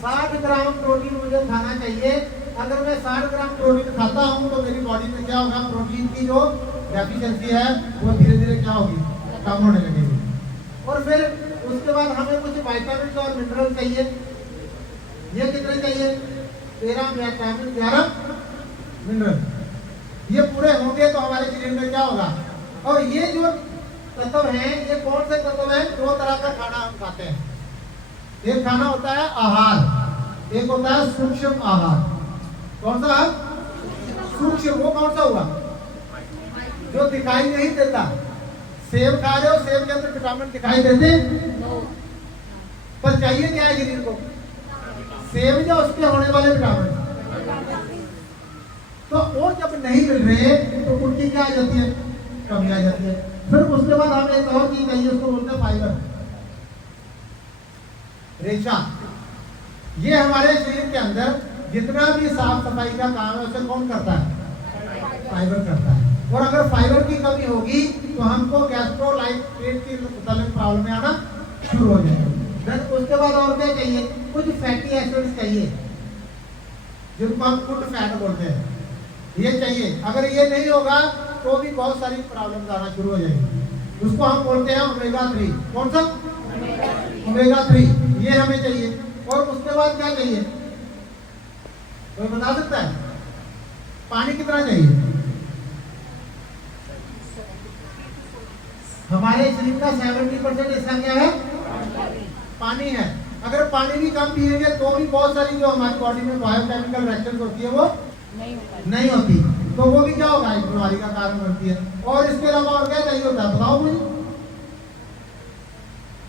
60 ग्राम प्रोटीन मुझे खाना चाहिए। अगर मैं 60 ग्राम प्रोटीन खाता हूँ तो मेरी बॉडी में क्या होगा, प्रोटीन की जो डेफिशिएंसी है वो धीरे धीरे क्या होगी, कम होने लगेगी। और फिर उसके बाद हमें कुछ विटामिन और मिनरल चाहिए। ये कितने चाहिए? 13 विटामिन, 11 मिनरल। ये पूरे होंगे तो हमारे शरीर में क्या होगा। और ये जो तत्व हैं, ये कौन से तत्व हैं? दो तरह का खाना हम खाते हैं। एक खाना होता है आहार, एक होता है सूक्ष्म आहार। कौन सा? सूक्ष्म। वो कौन सा हुआ? जो दिखाई नहीं देता। सेब खा रहे हो, सेब के अंदर विटामिन दिखाई देते, पर चाहिए क्या है शरीर को? सेब या उसके होने वाले विटामिन। तो वो जब नहीं मिल रहे तो उनकी क्या आ जाती है? कमी आ जाती है। फिर उसके बाद हमें एक और चीज चाहिए, उसको बोलते हैं फाइबर, रेशा। ये हमारे शरीर के अंदर जितना भी साफ सफाई का काम है उसे कौन करता है? फाइबर करता है। और अगर फाइबर की कमी होगी तो हमको गैस्ट्रोलाइट पेट की मुताबिक प्रॉब्लम आना शुरू हो जाएगी। फिर उसके बाद और क्या चाहिए? कुछ फैटी एसिड्स चाहिए, जिनको हम गुड फैट बोलते हैं, ये चाहिए। अगर ये नहीं होगा तो भी बहुत सारी प्रॉब्लम्स आना शुरू हो जाएगी। उसको हम बोलते हैं ओमेगा 3। कौन सा? ओमेगा 3। ये हमें चाहिए। और उसके बाद क्या चाहिए? कोई बता सकता है? पानी कितना चाहिए? हमारे शरीर का 70% हिस्सा क्या है? पानी है। अगर पानी भी कम पिएंगे तो भी बहुत सारी जो हमारी बॉडी में बायोकेमिकल रिएक्शंस होती है वो नहीं होती। तो वो भी क्या होगा? एक बीमारी का कारण बनती है। और इसके अलावा और क्या चाहिए होता है? बताओ मुझे।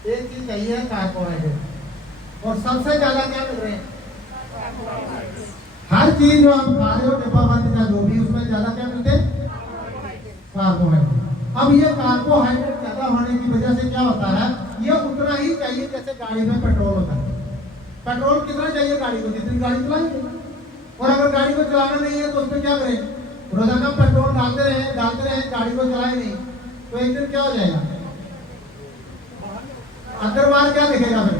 एक चीज चाहिए, कार्बोहाइड्रेट। और सबसे ज्यादा क्या मिल रहे हैं? हर चीज जो आप खा रहे हो, डिब्बा बंद या जो भी, उसमें ज्यादा क्या मिलते हैं? कार्बोहाइड्रेट। अब ये कार्बोहाइड्रेट ज्यादा होने की वजह से क्या होता है? ये उतना ही चाहिए जैसे गाड़ी में पेट्रोल होता है। पेट्रोल कितना चाहिए गाड़ी को? जितनी गाड़ी चलाएंगे। और अगर गाड़ी को चलाना नहीं है तो उसमें क्या करें? रोजाना पेट्रोल डालते रहे, गाड़ी को चलाए नहीं तो एक दिन क्या हो जाएगा? अंदर बाहर क्या दिखेगा? फिर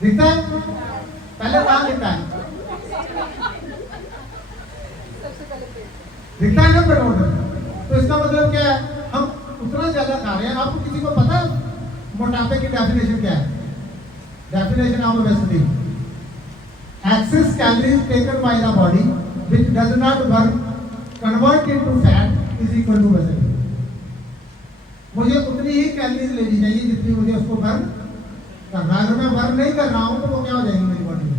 दिखता है? पहले कहाँ दिखता है? दिखता है ना पेट्रोल। तो इसका मतलब क्या है? हम उतना ज्यादा खा रहे हैं। आपको किसी को पता है मोटापे की डेफिनेशन क्या है? Definition of obesity: excess calories taken by the body which does not burn convert into fat is equal to obesity। मुझे उतनी ही कैलोरीज लेनी चाहिए जितनी मुझे उसको बर्न करना है। अगर मैं बर्न नहीं कर रहा हूँ तो वो क्या हो जाएगी? मेरी बॉडी में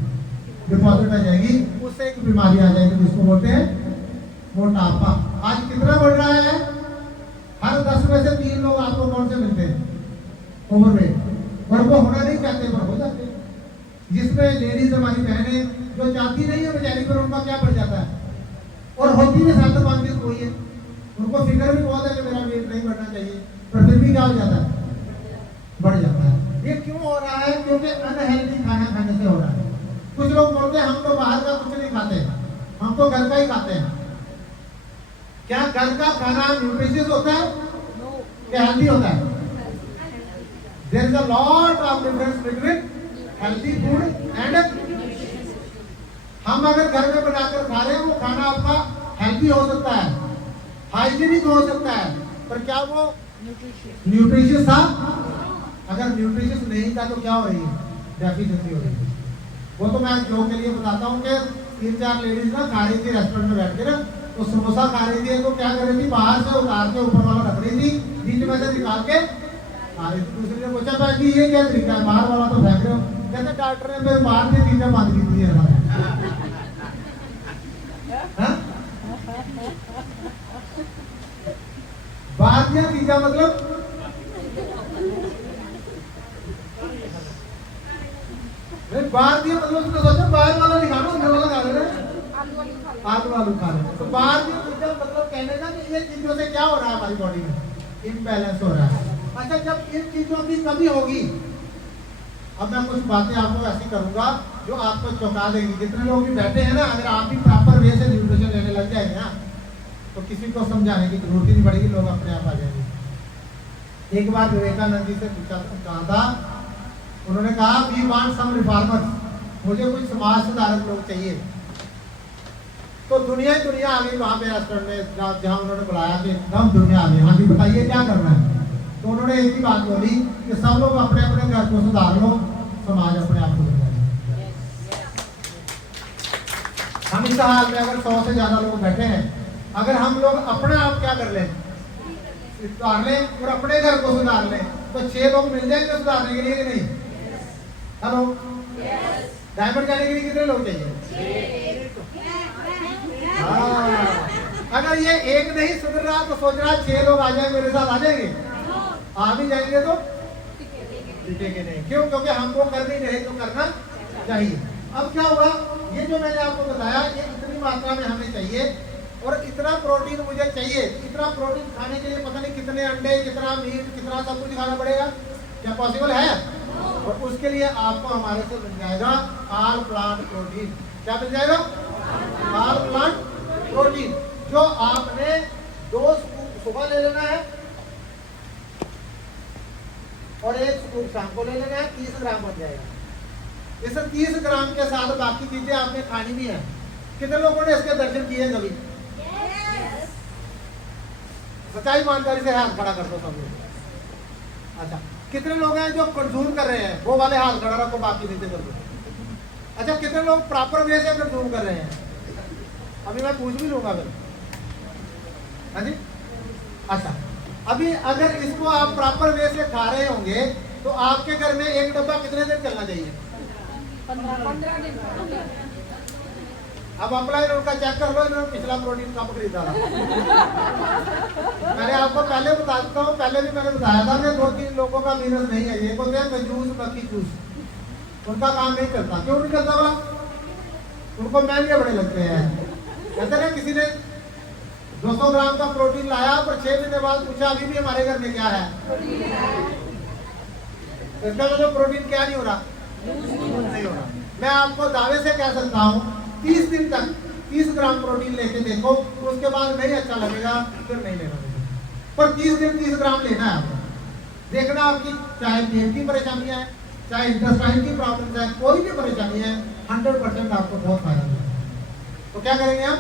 डिपॉजिट आ जाएगी। उससे एक बीमारी आ जाएगी जिसको बोलते हैं मोटापा। आज कितना बढ़ रहा है? हर 10 में से 3 लोग आपको कौन से मिलते हैं? ओवरवेट। और वो होना नहीं चाहते पर हो जाते हैं। जिसमें लेडीज हमारी बहनें जो चाहती नहीं है बेचारी, पर उनका क्या बढ़ जाता है। और होती भी 7-5 कोई है, उनको फिक्र भी बहुत है कि मेरा वेट नहीं बढ़ना चाहिए, पर फिर भी क्या हो जाता है? बढ़ जाता है। ये क्यों हो रहा है? क्योंकि अनहेल्दी खाना खाने से हो रहा है। कुछ लोग बोलते हैं हम तो बाहर का कुछ नहीं खाते, हम तो घर का ही खाते हैं। क्या घर का खाना न्यूट्रिशियस होता है? क्या हेल्दी होता है? There is a lot of difference between healthy food and. हम अगर घर में बनाकर खा रहे हैं वो खाना आपका हेल्दी हो सकता है, हाइजीनिक हो सकता है, पर क्या वो न्यूट्रिशियस था? अगर न्यूट्रिशियस नहीं था तो क्या हो रही है? डेफिशिएंसी हो रही है। वो तो मैं जोक के लिए बताता हूँ कि 3-4 लेडीज ना खा रही थी रेस्टोरेंट में बैठ के ना, तो समोसा खा रही थी तो क्या कर रही थी? बाहर से उतार के ऊपर वाला रख रही थी, बीच में से निकाल के खा रही थी। दूसरी ने पूछा था कि ये क्या तरीका है? बाहर वाला तो फेंक रहे हो। कहते डॉक्टर ने मेरे बाहर की चीजें बंद की थी। बाहर की चीजें मतलब बाहर दिया मतलब उसने सोचा बाहर वाला नहीं खाना, अंदर वाला खा लेना, आलू खा लेना। तो बाहर की चीजें मतलब कहने का कि ये चीजों से क्या हो रहा है? हमारी बॉडी में इम्बैलेंस हो रहा है। अच्छा, जब इन चीजों की कमी होगी, अब मैं कुछ बातें आपको ऐसी करूंगा जो आपको चौंका देंगी। जितने लोग भी बैठे हैं ना, अगर आप भी प्रॉपर वे से न्यूट्रिशन लेने लग जाएंगे ना तो किसी को समझाने की जरूरत ही नहीं पड़ेगी, लोग अपने आप आ जाएंगे। एक बार विवेकानंद जी से पूछा कहा था, उन्होंने कहा वी वांट सम रिफॉर्मर्स, मुझे कुछ समाज सुधारक लोग चाहिए। तो दुनिया आ गई वहां पे रेस्टोरेंट में जहां उन्होंने बुलाया कि एकदम दुनिया आ गई। हाँ जी बताइए क्या करना है? तो उन्होंने एक ही बात बोली कि सब लोग अपने अपने घर को सुधार लो, समाज अपने आप को सुधारेगा। हम इस हाल में अगर 100 से ज्यादा लोग बैठे हैं, अगर हम लोग अपने आप क्या कर लें, सुधार लें और अपने घर को सुधार लें, तो 6 लोग मिल जाएंगे सुधारने के लिए कि नहीं? हेलो, डायमंड जाने के लिए कितने लोग चाहिए? हाँ, अगर ये एक नहीं सुधर रहा तो सोच रहा 6 लोग आ जाए मेरे साथ, आ जाएंगे? आ भी जाएंगे तो टिकेंगे नहीं। क्यों? क्योंकि हमको कर नहीं रहे तो करना चाहिए। अब क्या हुआ, ये जो मैंने आपको बताया ये इतनी मात्रा में हमें चाहिए और इतना प्रोटीन मुझे चाहिए। इतना प्रोटीन खाने के लिए पता नहीं कितने अंडे, कितना मीट, कितना सब कुछ खाना पड़ेगा। क्या पॉसिबल है? और उसके लिए आपको हमारे से मिल जाएगा ऑल प्लांट प्रोटीन। क्या मिल जाएगा? ऑल प्लांट प्रोटीन, जो आपने 2 स्कूप सुबह ले लेना है और 1 स्कूप शाम को ले लेना है। 30 ग्राम बन जाएगा। इस 30 ग्राम के साथ बाकी चीजें आपने खानी भी है। कितने लोगों ने इसके दर्शन किए हैं कभी? सच्चाई ईमानदारी से हाथ खड़ा कर दो सब लोग। अच्छा, कितने लोग हैं जो कंज्यूम कर रहे हैं? वो वाले हाथ खड़ा रखो, बाकी नीचे कर दो। अच्छा, कितने लोग प्रॉपर वे से कंज्यूम कर रहे हैं? अभी मैं पूछ भी लूंगा फिर। हाँ जी, अच्छा, अभी अगर इसको आप प्रॉपर वे से खा रहे होंगे तो आपके घर में 1 डब्बा कितने दिन चलना चाहिए? 15 दिन। अब अप्लाई उनका चेक कर लो, इन्होंने पिछला प्रोटीन कब खरीदा था। मैंने आपको पहले बता देता हूँ, पहले भी मैंने बताया था कि 2-3 लोगों का मीनस नहीं है। एक होते हैं कंजूस, बाकी चूस, उनका काम नहीं करता। क्यों नहीं करता बोला? उनको महंगे बड़े लगते हैं। कहते हैं किसी ने 200 ग्राम का प्रोटीन लाया पर 6 महीने बाद पूछा अभी भी हमारे घर में क्या है? इसका मतलब प्रोटीन क्या नहीं हो रहा? नहीं हो रहा। मैं आपको दावे से कह सकता हूँ 30 दिन तक 30 ग्राम प्रोटीन लेके देखो, उसके बाद नहीं अच्छा लगेगा फिर नहीं लेना। पर 30 दिन 30 ग्राम लेना है आपको। देखना आपकी चाहे पेट की परेशानियां है, चाहे इंटेस्टाइन की प्रॉब्लम है, कोई भी परेशानी है, 100% आपको बहुत फायदा मिलेगा। तो क्या करेंगे हम?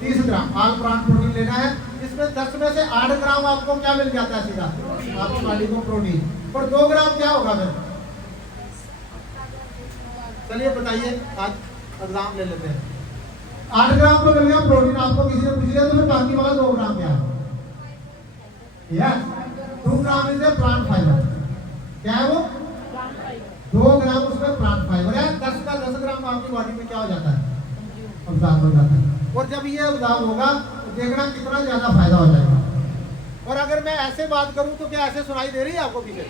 30 ग्राम ऑल प्लांट प्रोटीन लेना है। इसमें 10 में से 8 ग्राम आपको क्या मिल जाता है? सीधा आपकी बॉडी को प्रोटीन। पर 2 ग्राम क्या होगा फिर? चलिए बताइए, आज एग्जाम ले लेते हैं। 8 ग्राम तो मिल गया प्रोटीन आपको, किसी ने पूछ लिया तो फिर बाकी वाला 2 ग्राम क्या है? Yes, 2 gram is plant fibre. क्या है वो? 2 ग्राम उसमें प्लांट फाइबर है। 10 का 10 ग्राम आपकी बॉडी में क्या हो जाता है? अब्जॉर्ब हो जाता है। और जब ये अब्जॉर्ब होगा तो देखना कितना ज्यादा फायदा हो जाएगा। और अगर मैं ऐसे बात करूं तो क्या ऐसे सुनाई दे रही है आपको पीछे?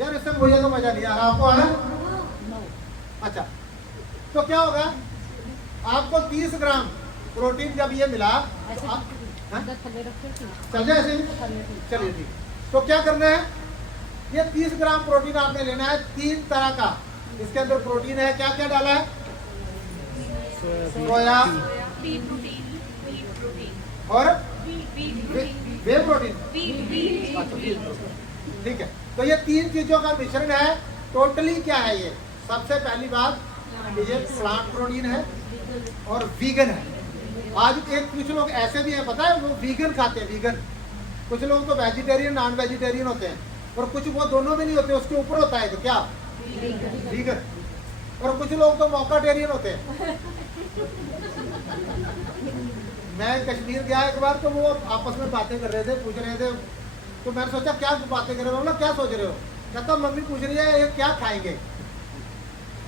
यार इससे मुझे तो मजा नहीं आ रहा, आपको आ रहा है? अच्छा, तो क्या होगा, आपको 30 ग्राम प्रोटीन जब ये मिला, चल जाए ऐसे? चलिए ठीक। तो क्या करना है, ये 30 ग्राम प्रोटीन आपने लेना है 3 तरह का। इसके अंदर प्रोटीन है, क्या क्या डाला है? सोया और वे प्रोटीन। ठीक है, तो ये 3 चीजों का मिश्रण है। टोटली क्या है ये? सबसे पहली बात, ये प्लांट प्रोटीन है और वीगन है। आज एक कुछ लोग ऐसे भी हैं, पता है, वो वीगन खाते हैं, वीगन। कुछ लोग तो वेजिटेरियन, नॉन वेजिटेरियन होते हैं, और कुछ वो दोनों में नहीं होते, उसके ऊपर होता है तो क्या? वीगन। और कुछ लोग तो मौकाटेरियन होते हैं। मैं कश्मीर गया एक बार, तो वो आपस में बातें कर रहे थे, पूछ रहे थे, तो मैंने सोचा क्या बातें कर रहे हो, क्या सोच रहे हो? कहता मम्मी पूछ रही है ये क्या खाएंगे,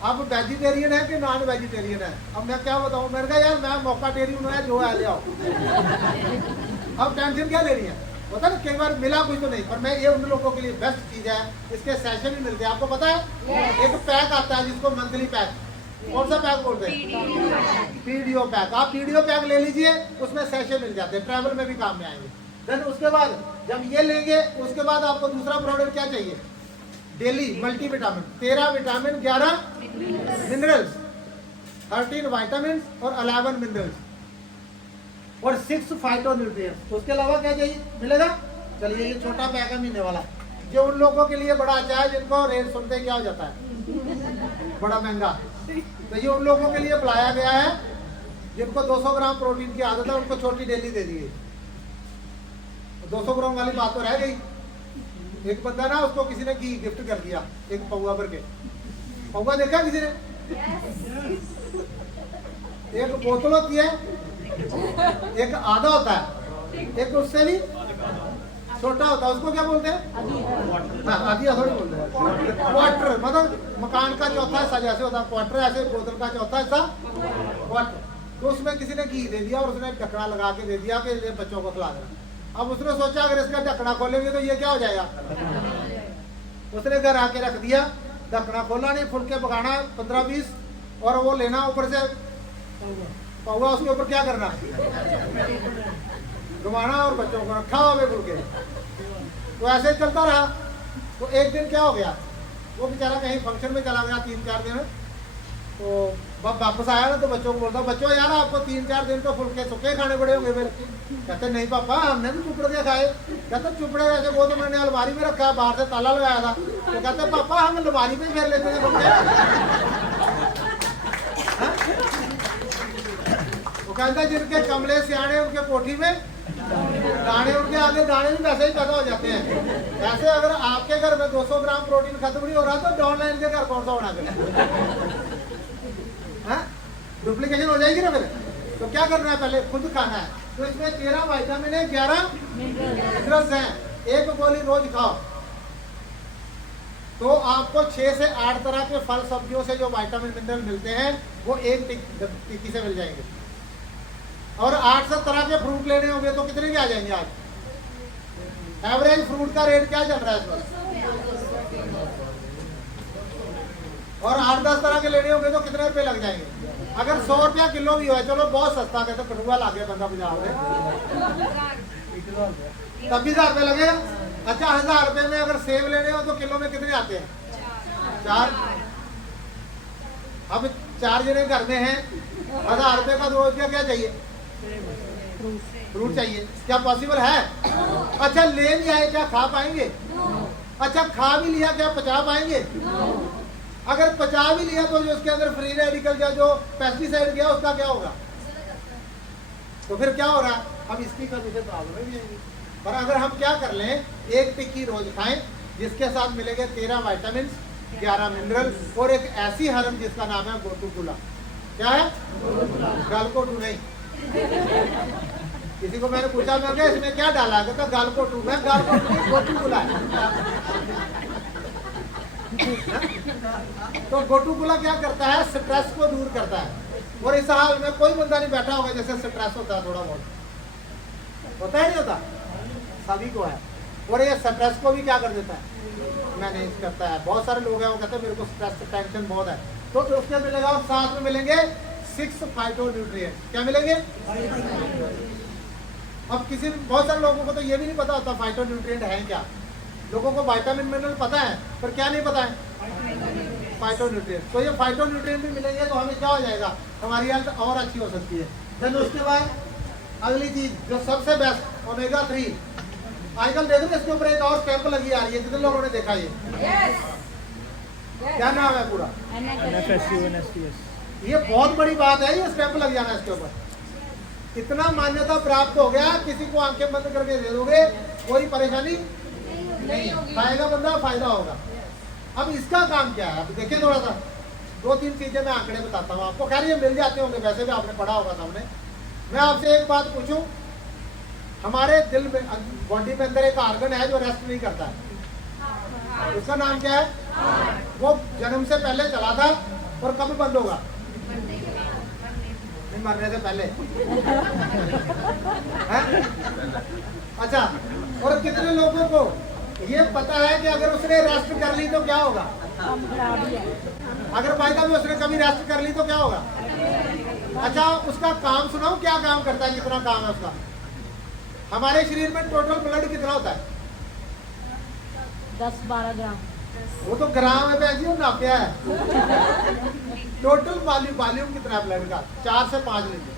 आप वेजिटेरियन है कि नॉन वेजिटेरियन है? अब मैं क्या बताऊं, मैंने कहा यार मैं मौकाटेरियन है, जो है ले आओ। अब टेंशन क्या लेनी है, पता ना, कई बार मिला कुछ तो नहीं। और मैं ये उन लोगों के लिए बेस्ट चीज है, इसके सेशन भी मिलते हैं, आपको पता है? एक पैक आता है जिसको मंथली पैक, कौन सा पैक बोलते हैं? PDO pack. आप पीडीओ पैक ले लीजिए, उसमें सेशन मिल जाते हैं, ट्रैवल में भी काम में आएंगे। देन उसके बाद जब ये लेंगे, उसके बाद आपको दूसरा प्रोडक्ट क्या चाहिए? Daily multi vitamin, 13 vitamin, 11 minerals, 13 vitamin और 11 मिनरल्स और 6 फाइटो न्यूट्रिएंट्स। उसके अलावा क्या चाहिए? मिलेगा? चलिए, ये छोटा पैक है महीने वाला, जो उन लोगों के लिए बड़ा अच्छा है जिनको रेट सुनते क्या हो जाता है, बड़ा महंगा। तो ये उन लोगों के लिए बुलाया गया है जिनको 200 ग्राम प्रोटीन की आदत है, उनको छोटी डेली दे दी गई। 200 ग्राम वाली बात तो रह गई। एक बंदा ना, उसको किसी ने की गिफ्ट कर दिया एक पौवा भर के। पौवा देखा किसी ने? एक बोतल होती है, एक आधा होता है, एक उससे भी छोटा होता है, उसको क्या बोलते हैं? हाँ, आधी थोड़ी बोलते हैं, क्वार्टर। मतलब मकान का चौथा हिस्सा जैसे होता है क्वार्टर, ऐसे बोतल का चौथा हिस्सा क्वार्टर। तो उसमें किसी ने घी दे दिया और उसने ढक्कना लगा के दे दिया कि ये बच्चों को खिला देना। अब उसने सोचा अगर इसका ढक्कना खोलेंगे तो ये क्या हो जाएगा, उसने घर आके रख दिया, ढक्कना खोला नहीं, फुलके पकाना 15-20 और वो लेना ऊपर से पौवा, उसके ऊपर क्या करना, घुमाना और बच्चों को रखा हुआ फुलके। तो ऐसे चलता रहा। तो एक दिन क्या हो गया, वो बेचारा कहीं फंक्शन में चला गया 3-4 दिन। तो जब वापस आया ना तो बच्चों को बोलता, बच्चों यार आपको 3-4 दिन तो फुलके सूखे खाने पड़े होंगे फिर। कहते नहीं पापा हमने भी चुपड़ के खाए। कहते चुपड़े वैसे वो तो मैंने अलमारी में रखा, बाहर से ताला लगाया था। तो कहते पापा हम अलमारी में फेर लेते थे फुलके। वो कहता जिनके कमले सियाने उनके कोठी में दाने, उनके आगे दाने भी वैसे ही पैदा हो जाते हैं। ऐसे अगर आपके घर में 200 ग्राम प्रोटीन खत्म नहीं हो रहा तो डाउनलाइन के घर कौन सा होना फिर, डुप्लीकेशन हो जाएगी ना फिर। तो क्या करना है, पहले खुद खाना है। तो इसमें 13 विटामिन है, 11 मिनरल्स हैं। एक गोली रोज खाओ तो आपको 6 से 8 तरह के फल सब्जियों से जो विटामिन मिनरल मिलते हैं वो एक टिक्की से मिल जाएंगे। और 8 तरह के फ्रूट लेने होंगे तो कितने के आ जाएंगे आज? एवरेज फ्रूट का रेट क्या चल रहा है इस वक्त? और 8-10 तरह के लेने होंगे तो कितने रुपए लग जाएंगे? अगर 100 रुपया किलो भी हो, चलो बहुत सस्ता कहते, कटुआ ला गया बंदा बाजार में, तब भी 1000 रुपये लगेगा। अच्छा 1000 रुपये में अगर सेब लेने हो तो किलो में कितने आते हैं? 4। अब 4 जने घर में हैं, 1000 रुपये का रोज का क्या चाहिए? फ्रूट चाहिए। क्या पॉसिबल है? अच्छा ले नहीं आए, क्या खा पाएंगे? अच्छा खा भी लिया, क्या पचा पाएंगे? अगर पचा भी लिया तो जो उसके अंदर फ्री रेडिकल या जो पेस्टिसाइड गया उसका क्या होगा? तो फिर क्या हो रहा है? अब इसकी कभी से प्रॉब्लम भी आएगी। पर अगर हम क्या कर लें, एक टिक्की रोज खाएं जिसके साथ मिलेंगे 13 विटामिन, 11 मिनरल और एक ऐसी हरम जिसका नाम है गोटुकुला। क्या है? गालकोटू नहीं। किसी को मैंने पूछा, मैं क्या इसमें क्या डाला है? कहता गालकोटू। मैं गालकोटू नहीं, गोटुकुला है। तो गोटुकुला क्या करता है? स्ट्रेस को दूर करता है। और इस हाल में कोई बंदा नहीं बैठा होगा जैसे स्ट्रेस होता है, थोड़ा बहुत होता है, नहीं होता? सभी को है। और ये स्ट्रेस को भी क्या कर देता है? मैनेज करता है। बहुत सारे लोग हैं वो कहते हैं मेरे को स्ट्रेस टेंशन बहुत है, तो उसके मिलेगा और साथ में मिलेंगे 6 फाइटोन्यूट्रिएंट्स। क्या मिलेंगे? अब किसी बहुत सारे लोगों को तो ये भी नहीं पता होता फाइटोन्यूट्रिएंट है क्या। लोगों को विटामिन मिनरल पता है पर क्या नहीं पता है? फाइटोन्यूट्रिएंट। तो ये फाइटोन्यूट्रिएंट भी मिलेंगे तो हमें क्या हो जाएगा? हमारी हेल्थ और अच्छी हो सकती है। देन उसके बाद अगली चीज जो सबसे बेस्ट, ओमेगा 3। आजकल देखो ना इसके ऊपर एक और स्टैंप लगी आ रही है, जितने लोगों ने देखा ये क्या नाम है पूरा? ये बहुत बड़ी बात है, ये स्टैंप लग जाना इसके ऊपर। इतना मान्यता प्राप्त हो गया, किसी को आंखें बंद करके दे दोगे कोई परेशानी नहीं होगी, खाएगा बंदा फायदा होगा। अब इसका काम क्या है? अब देखिए थोड़ा सा 2-3 चीजें मैं आंकड़े बताता हूँ आपको। खैर ये मिल जाते होंगे, वैसे भी आपने पढ़ा होगा सामने। मैं आपसे एक बात पूछूं, हमारे दिल में बॉडी में अंदर एक ऑर्गन है जो रेस्ट नहीं करता है, उसका नाम क्या है? वो जन्म से पहले चला था और कब बंद होगा? नहीं, मरने से पहले। अच्छा, और कितने लोगों को ये पता है कि अगर उसने रेस्ट कर ली तो क्या होगा? अगर फायदा भी उसने कभी रेस्ट कर ली तो क्या होगा? अच्छा उसका काम सुनाओ, क्या काम करता है, कितना काम है उसका? हमारे शरीर में टोटल ब्लड कितना होता है? 10-12 ग्राम। वो तो ग्राम है भैया जी, वो नापया है। टोटल वॉल्यूम कितना है ब्लड का? 4 से 5 लीटर।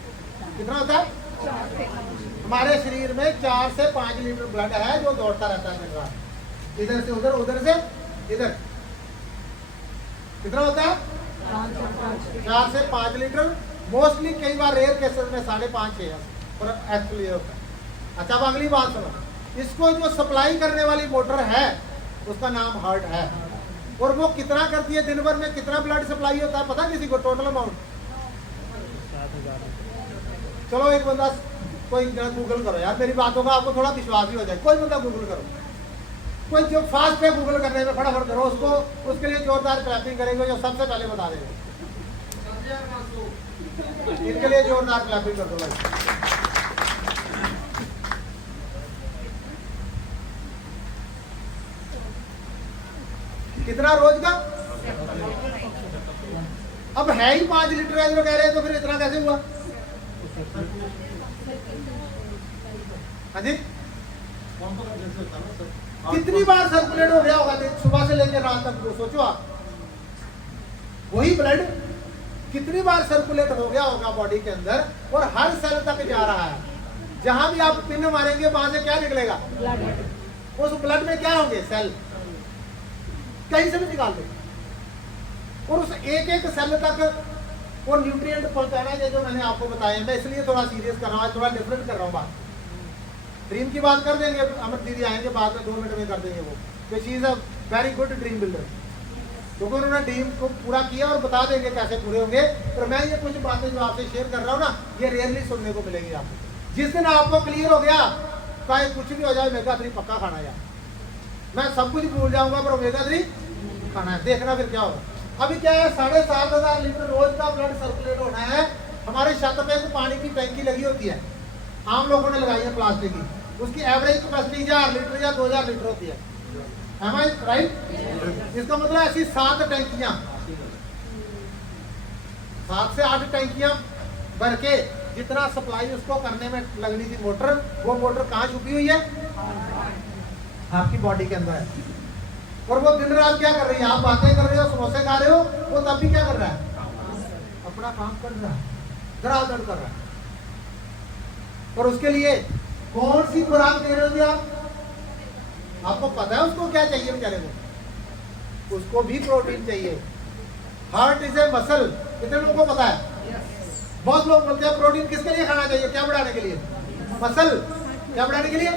कितना होता है? हमारे शरीर में 4 से 5 लीटर ब्लड है जो दौड़ता रहता है दिन रात, इधर से उधर, उधर से इधर। कितना होता है? 4 से 5 लीटर। मोस्टली कई बार रेयर केसेस में 5.5-6 है, और एक्चुअली होता है। अच्छा अब अगली बात सुनो, इसको जो सप्लाई करने वाली मोटर है उसका नाम हार्ट है, और वो कितना करती है दिन भर में? कितना ब्लड सप्लाई होता है पता किसी को? टोटल अमाउंट चलो एक बंदा कोई गूगल करो यार, मेरी बातों का आपको थोड़ा विश्वास भी हो जाए। कोई बंदा गूगल करो, कोई जो फास्ट है गूगल करने में फटाफट करो उसको, उसके लिए जोरदार क्लैपिंग करेंगे जो सबसे पहले बता देंगे। इनके लिए जोरदार क्लैपिंग कर दो भाई। कितना रोज का? अब है ही 5 लीटर है जो कह रहे हैं, तो फिर इतना कैसे हुआ? हाँ जी, कितनी बार सर्कुलेट हो गया होगा सुबह से लेकर रात तक? सोचो आप, वही ब्लड कितनी बार सर्कुलेट हो गया होगा बॉडी के अंदर, और हर सेल तक जा रहा है। जहां भी आप पिन मारेंगे वहां से क्या निकलेगा? उस ब्लड में क्या होंगे? सेल, कहीं से भी निकाल दो, और उस एक एक सेल तक वो न्यूट्रिएंट पहुंचाना है जो मैंने आपको बताया। मैं इसलिए थोड़ा सीरियस कर रहा हूँ, थोड़ा डिफरेंट कर रहा हूँ बात। ड्रीम की बात कर देंगे, अमर दीदी आएंगे बाद में, 2 मिनट में कर देंगे वो, तो she is a very good dream builder, क्योंकि उन्होंने ड्रीम को पूरा किया और बता देंगे कैसे पूरे होंगे। पर मैं ये कुछ बातें जो आपसे शेयर कर रहा हूँ ना, ये रेयरली सुनने को मिलेगी आपको। जिस दिन आपको क्लियर हो गया, चाहे कुछ भी हो जाए, ओमेगा 3 पक्का खाना है। मैं सब कुछ भूल जाऊंगा पर ओमेगा 3 खाना है, देखना फिर क्या होगा। अभी क्या है, 7,500 लीटर रोज का ब्लड सर्कुलेट होना है। हमारे छत पे तो पानी की टैंकी लगी होती है, आम लोगों ने लगाई है प्लास्टिक की, उसकी एवरेज कैपेसिटी 1000 लीटर या 2000 लीटर होती है। Am I right? इसका मतलब ऐसी 7 टैंकियां, 7 से 8 टैंकियां भर के जितना सप्लाई उसको करने में लगनी थी मोटर, वो मोटर कहाँ छुपी हुई है? आपकी बॉडी के अंदर है। और वो दिन रात क्या कर रही है? आप बातें कर रहे हो, समोसे खा रहे हो, वो तब भी क्या कर रहा है? अपना काम कर रहा है, धड़ाधड़ कर रहा है। और उसके लिए कौन सी खुराक दे रहे हो आप? आपको पता है उसको क्या चाहिए बेचारे को? उसको भी प्रोटीन चाहिए। हार्ट इज ए मसल, कितने लोगों को पता है? बहुत लोग बोलते हैं प्रोटीन किसके लिए खाना चाहिए? क्या बढ़ाने के लिए? मसल। क्या बढ़ाने के लिए?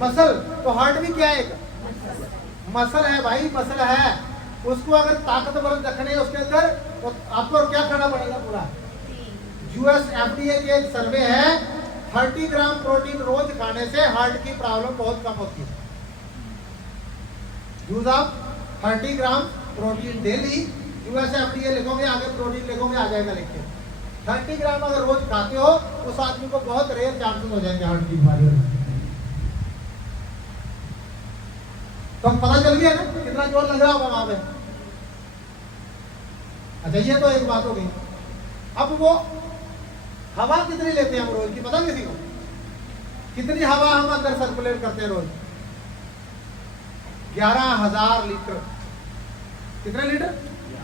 मसल। तो हार्ट भी क्या है? एक मसल है भाई, मसल है। उसको अगर ताकतवर रखने है उसके अंदर, तो आपको क्या खाना पड़ेगा? पूरा यूएस FDA की एक सर्वे है, 30 ग्राम प्रोटीन रोज खाने से हार्ट की प्रॉब्लम बहुत कम होती है। Use of 30 gram protein daily, US FDA लिखोगे, आगे प्रोटीन लिखोगे, आ जाएगा लिख के। 30 ग्राम अगर रोज खाते हो, उस आदमी को बहुत रेयर चांसेस हो जाएंगे हार्ट की बीमारी होने। तो पता चल गया ना कितना जोर लग रहा होगा वहां पे। अच्छा, ये तो एक बात हो गई। अब वो हवा कितनी लेते हैं हम रोज की, पता किसी को? कितनी हवा हम अंदर सर्कुलेट करते हैं रोज? 11,000 लीटर। कितने लीटर?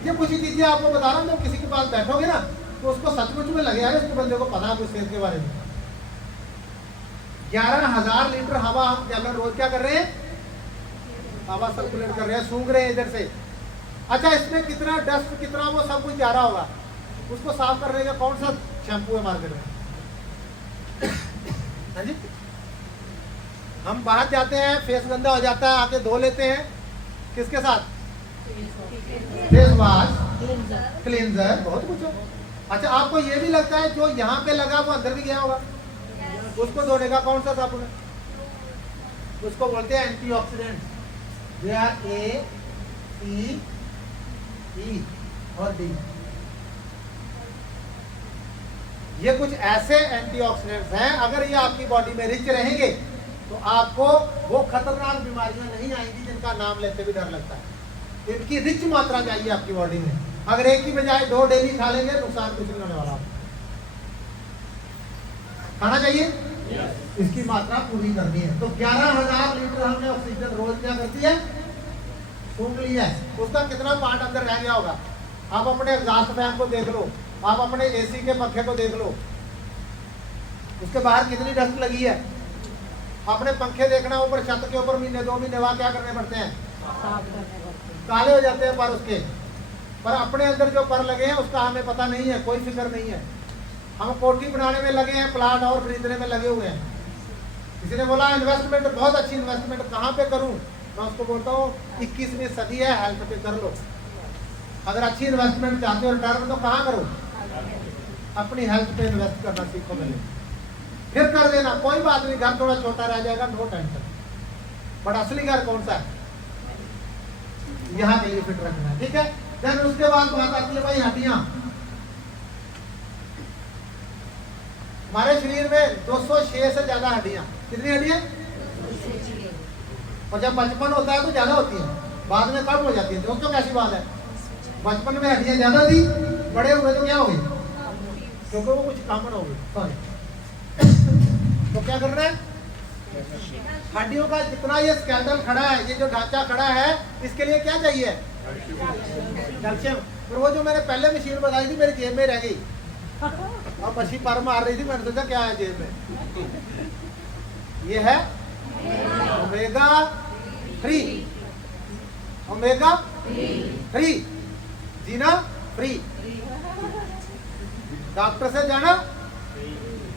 ये कुछ ही चीजें आपको बता रहा हूँ। जब किसी के पास बैठोगे ना, तो उसको सचमुच में लगे यार इसके बंदे को पता है कुछ सेहत के बारे में। 11,000 लीटर हवा हम गैलन रोज क्या कर रहे हैं? हवा सर्कुलेट कर रहे हैं, सूंघ रहे हैं इधर से। अच्छा, इसमें कितना डस्ट, कितना वो सब कुछ जा रहा होगा, उसको साफ करने का कौन सा शैम्पू है मार्केट में? हाँ जी, हम बाहर जाते हैं, फेस गंदा हो जाता है, आके धो लेते हैं किसके साथ? फेस वॉश, क्लींजर, बहुत कुछ है। अच्छा, आपको ये भी लगता है जो यहाँ पे लगा वो अंदर भी गया होगा? उसको धोने का कौन सा साबुन है? उसको बोलते हैं antioxidant. They are A, C, E और D। ये कुछ ऐसे एंटीऑक्सीडेंट्स हैं, अगर ये आपकी बॉडी में रिच रहेंगे तो आपको वो खतरनाक बीमारियां नहीं आएंगी जिनका नाम लेते भी डर लगता है। इनकी रिच मात्रा चाहिए आपकी बॉडी में। अगर एक की बजाय 2 डेली खा लेंगे, नुकसान कुछ नहीं होने वाला। खाना चाहिए, इसकी मात्रा पूरी करनी है। तो 11,000 लीटर हमने ऑक्सीजन रोज क्या करती है? सूंघ लिया है। उसका कितना पार्ट अंदर रह गया होगा? आप अपने एग्जॉस्ट फैन को देख लो, आप अपने AC के पंखे को देख लो, उसके बाहर कितनी डस्ट लगी है। अपने पंखे देखना, ऊपर छत के ऊपर महीने 2 महीने वहां क्या करने पड़ते हैं? काले हो जाते हैं पर उसके, पर अपने अंदर जो पर लगे हैं उसका हमें पता नहीं है, कोई फिक्र नहीं है। हम कोठी बनाने में लगे हैं, प्लाट और खरीदने में लगे हुए हैं। किसी ने बोला इन्वेस्टमेंट, बहुत अच्छी इन्वेस्टमेंट कहाँ पे करूं? मैं उसको बोलता हूँ 21वीं सदी है, हेल्थ पे कर लो। अगर अच्छी इन्वेस्टमेंट चाहते हो रिटर्न, तो कहाँ करो? अपनी हेल्थ पे इन्वेस्ट करना सीखो पहले। फिर कर देना, कोई बात नहीं, घर थोड़ा छोटा रह जाएगा, नो टेंशन। बट असली घर कौन सा है, यहाँ के लिए फिट रखना है, ठीक है। देन उसके बाद बात आती है भाई हड्डियां। हमारे शरीर में 206 से ज्यादा हड्डियां, कितनी हड्डियां, और जब बचपन होता है तो ज्यादा होती है, बाद में कम हो जाती है। दोस्तों कैसी बात है, बचपन में हड्डियां ज्यादा थी, बड़े हुए तो क्या हो गई, क्योंकि वो कुछ कॉमन हो गई, सॉरी। तो क्या करना है, हड्डियों का जितना ये स्केलेटल खड़ा है, ये जो ढांचा खड़ा है, इसके लिए क्या चाहिए, कैल्शियम। और वो जो मैंने पहले मशीन बताई थी मेरी जेब में रह गई, और मशीन पर मार रही थी, मैंने सोचा क्या है जेब में, ये है ओमेगा 3, ओमेगा 3, जीना फ्री, डॉक्टर से जाना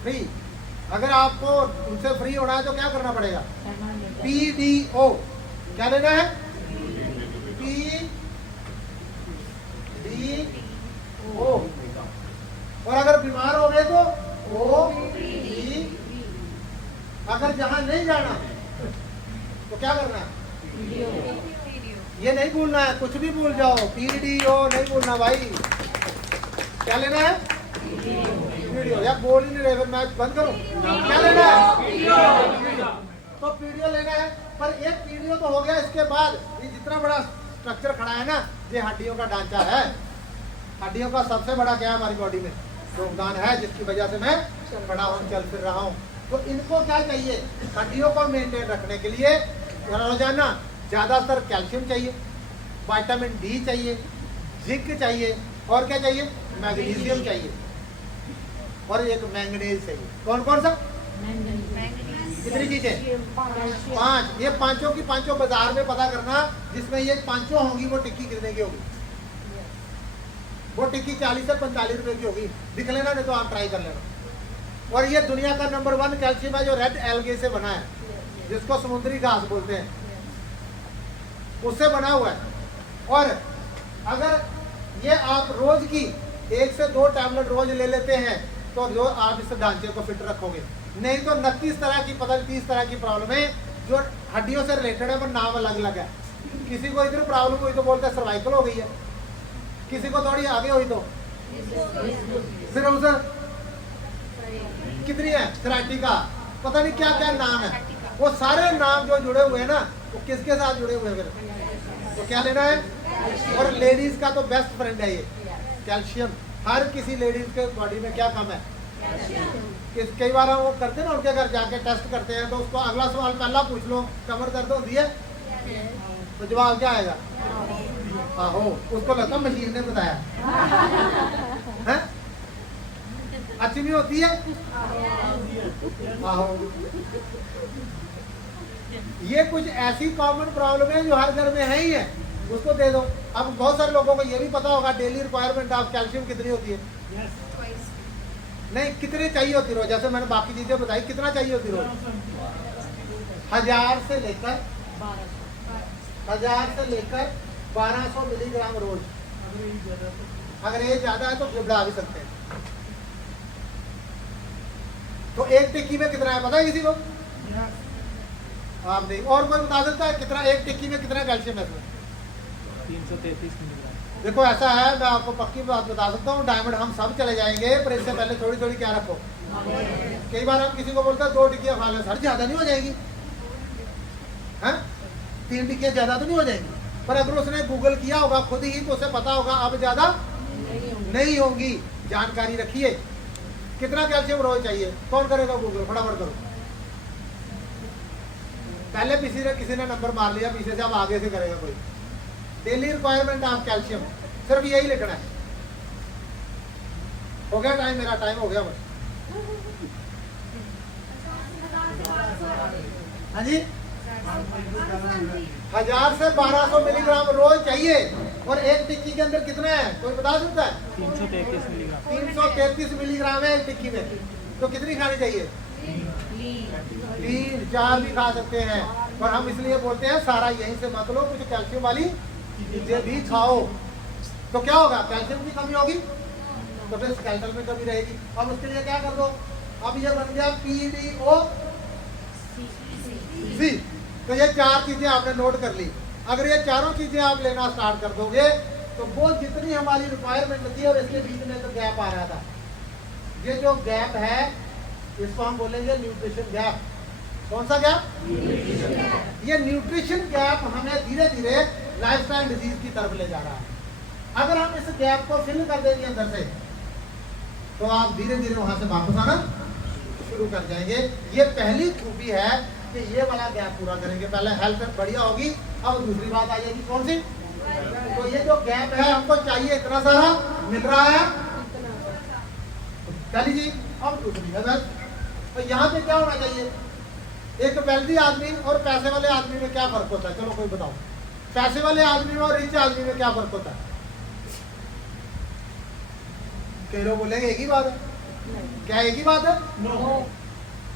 फ्री। अगर आपको उनसे फ्री होना है तो क्या करना पड़ेगा, PDO, क्या लेना है, PDO। और अगर बीमार हो गए तो OPD। अगर जहां नहीं जाना तो क्या करना है, ये नहीं भूलना है, कुछ भी भूल जाओ, PDO नहीं भूलना भाई। क्या लेना है, वीडियो, या बोल ही नहीं रहे, फिर मैं बंद करूं, क्या लेना है, तो PDO लेना है। पर एक PDO तो हो गया, इसके बाद ये जितना बड़ा स्ट्रक्चर खड़ा है ना, ये हड्डियों का ढांचा है। हड्डियों का सबसे बड़ा क्या है हमारी बॉडी में योगदान है, जिसकी वजह से मैं बड़ा हूँ, चल फिर रहा हूँ। तो इनको क्या चाहिए, हड्डियों को मेंटेन रखने के लिए रोजाना ज्यादातर कैल्शियम चाहिए, विटामिन डी चाहिए, जिंक चाहिए, और क्या चाहिए, मैग्नीशियम चाहिए, और एक मैंगनीज चाहिए। कौन कौन सा, कितनी चीजें, 5। ये पांचों की पांचों बाजार में पता करना, जिसमें ये पांचों होंगी वो टिक्की कितने की होगी, वो टिक्की 40 से 45 रुपए की होगी, दिख लेना, नहीं तो आप ट्राई कर लेना। और ये दुनिया का नंबर 1 कैल्शियम है, जो रेड एल्गे से बना है, जिसको समुद्री घास बोलते हैं, उससे बना हुआ है। और अगर ये आप रोज की 1 से 2 टैबलेट रोज ले लेते हैं, तो जो आप इस ढांचे को फिट रखोगे। नहीं तो 29 तरह की, पता नहीं 30 तरह की प्रॉब्लम है जो हड्डियों से रिलेटेड है, पर नाम अलग अलग है। किसी को इधर प्रॉब्लम हुई तो बोलते हैं सर्वाइकल हो गई है, किसी को थोड़ी आगे हुई तो फिर उसे कितनी है, सराइटिका, पता नहीं क्या क्या नाम है। वो सारे नाम जो जुड़े हुए हैं ना, वो किसके साथ जुड़े हुए हैं फिर, तो क्या लेना है। और लेडीज का तो बेस्ट फ्रेंड है ये कैल्शियम। हर किसी लेडीज के बॉडी में क्या कम है, कई बार हम वो करते हैं ना, उनके घर जाके टेस्ट करते हैं, तो उसको अगला सवाल पहला पूछ लो, कमर दर्द होती है, तो जवाब क्या आएगा, आहो, उसको लगता मशीन ने बताया है? अच्छी नहीं होती है, आहो। ये कुछ ऐसी कॉमन प्रॉब्लम है जो हर घर में है ही है, उसको दे दो। अब बहुत सारे लोगों को ये भी पता होगा डेली रिक्वायरमेंट ऑफ कैल्शियम कितनी होती है, नहीं कितनी चाहिए होती रोज, जैसे मैंने बाकी चीजें बताई, कितना चाहिए होती रोज, 1000 से लेकर 1200 मिलीग्राम रोज। अगर ये ज्यादा है तो फिर बढ़ा भी सकते हैं। तो एक टिक्की में कितना है पता है किसी को, आप नहीं, और कोई बता सकता है कितना, एक टिक्की में कितना कैल्शियम है? 333 मिलीग्राम। देखो ऐसा है, मैं आपको पक्की बात बता सकता हूँ, डायमंड हम सब चले जाएंगे, पर इससे पहले थोड़ी थोड़ी क्या रखो। कई बार हम किसी को बोलते हैं 2 टिक्कियां खा लो, सर ज्यादा नहीं हो जाएगी, हैं 3 टिक्कियां ज्यादा तो नहीं हो जाएंगी, पर अगर उसने गूगल किया होगा खुद ही, तो उसे पता होगा अब ज्यादा नहीं होंगी। जानकारी रखिए, कितना कैल्शियम रोज चाहिए, कौन करेगा गूगल, फटाफट करो। पहले किसी ने नंबर मार लिया पीछे से, अब आगे से करेगा कोई। डेली रिक्वायरमेंट ऑफ कैल्शियम, सिर्फ यही लिखना है। हो गया टाइम, मेरा टाइम हो गया बस। हाँ जी, 1000 से 1200 मिलीग्राम रोज चाहिए। और एक टिक्की के अंदर कितना है कोई बता सकता है? 333 मिलीग्राम। 333 मिलीग्राम है एक टिक्की में, तो कितनी खानी चाहिए? 3-4 भी खा सकते हैं, पर हम इसलिए बोलते हैं सारा यहीं से मत लो, कुछ कैल्शियम वाली चीजें भी खाओ। तो क्या होगा, कैल्शियम की कमी होगी तो फिर स्केलेटल में कमी रहेगी। अब उसके लिए क्या कर दो, अब ये बन गया PDO सी। तो ये चार चीजें आपने नोट कर ली। अगर ये चारों चीजें आप लेना स्टार्ट कर दोगे तो वो जितनी हमारी रिक्वायरमेंट थी और इसके बीच में तो गैप आ रहा था, ये जो गैप है इसको हम बोलेंगे न्यूट्रिशन गैप। कौन सा गैप? ये न्यूट्रिशन गैप हमें धीरे धीरे लाइफस्टाइल डिजीज की तरफ ले जा रहा है। अगर हम इस गैप को फिल कर देंगे अंदर से तो आप धीरे धीरे वहां से वापस आना शुरू कर जाएंगे। ये पहली खूबी है कि ये वाला गैप पूरा करेंगे। पहले हेल्थ बढ़िया होगी, अब दूसरी बात आ जाएगी कौन सी? तो ये जो गैप है हमको चाहिए इतना सारा, मिल रहा है चलिए जी। अब दूसरी है बस, तो यहाँ पे क्या होना चाहिए? एक वेल्दी आदमी और पैसे वाले आदमी में क्या फर्क होता है? चलो कोई बताओ, पैसे वाले आदमी में और रिच आदमी में क्या फर्क होता है? कई लोग बोलेंगे एक ही बात है। क्या एक ही बात है? No.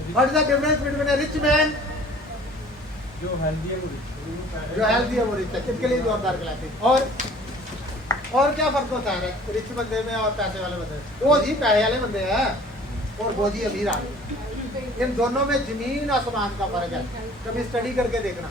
What is the difference between a rich man? जो हेल्दी है वो जो हेल्दी है वो रिच है। किसके लिए जोरदार क्लैपिंग। और क्या फर्क होता है रिच बंदे में और पैसे वाले बंदे में? वो जी पैसे वाले बंदे हैं और वो जी अमीर आदमी। इन दोनों में जमीन आसमान का फर्क है। कभी स्टडी करके देखना।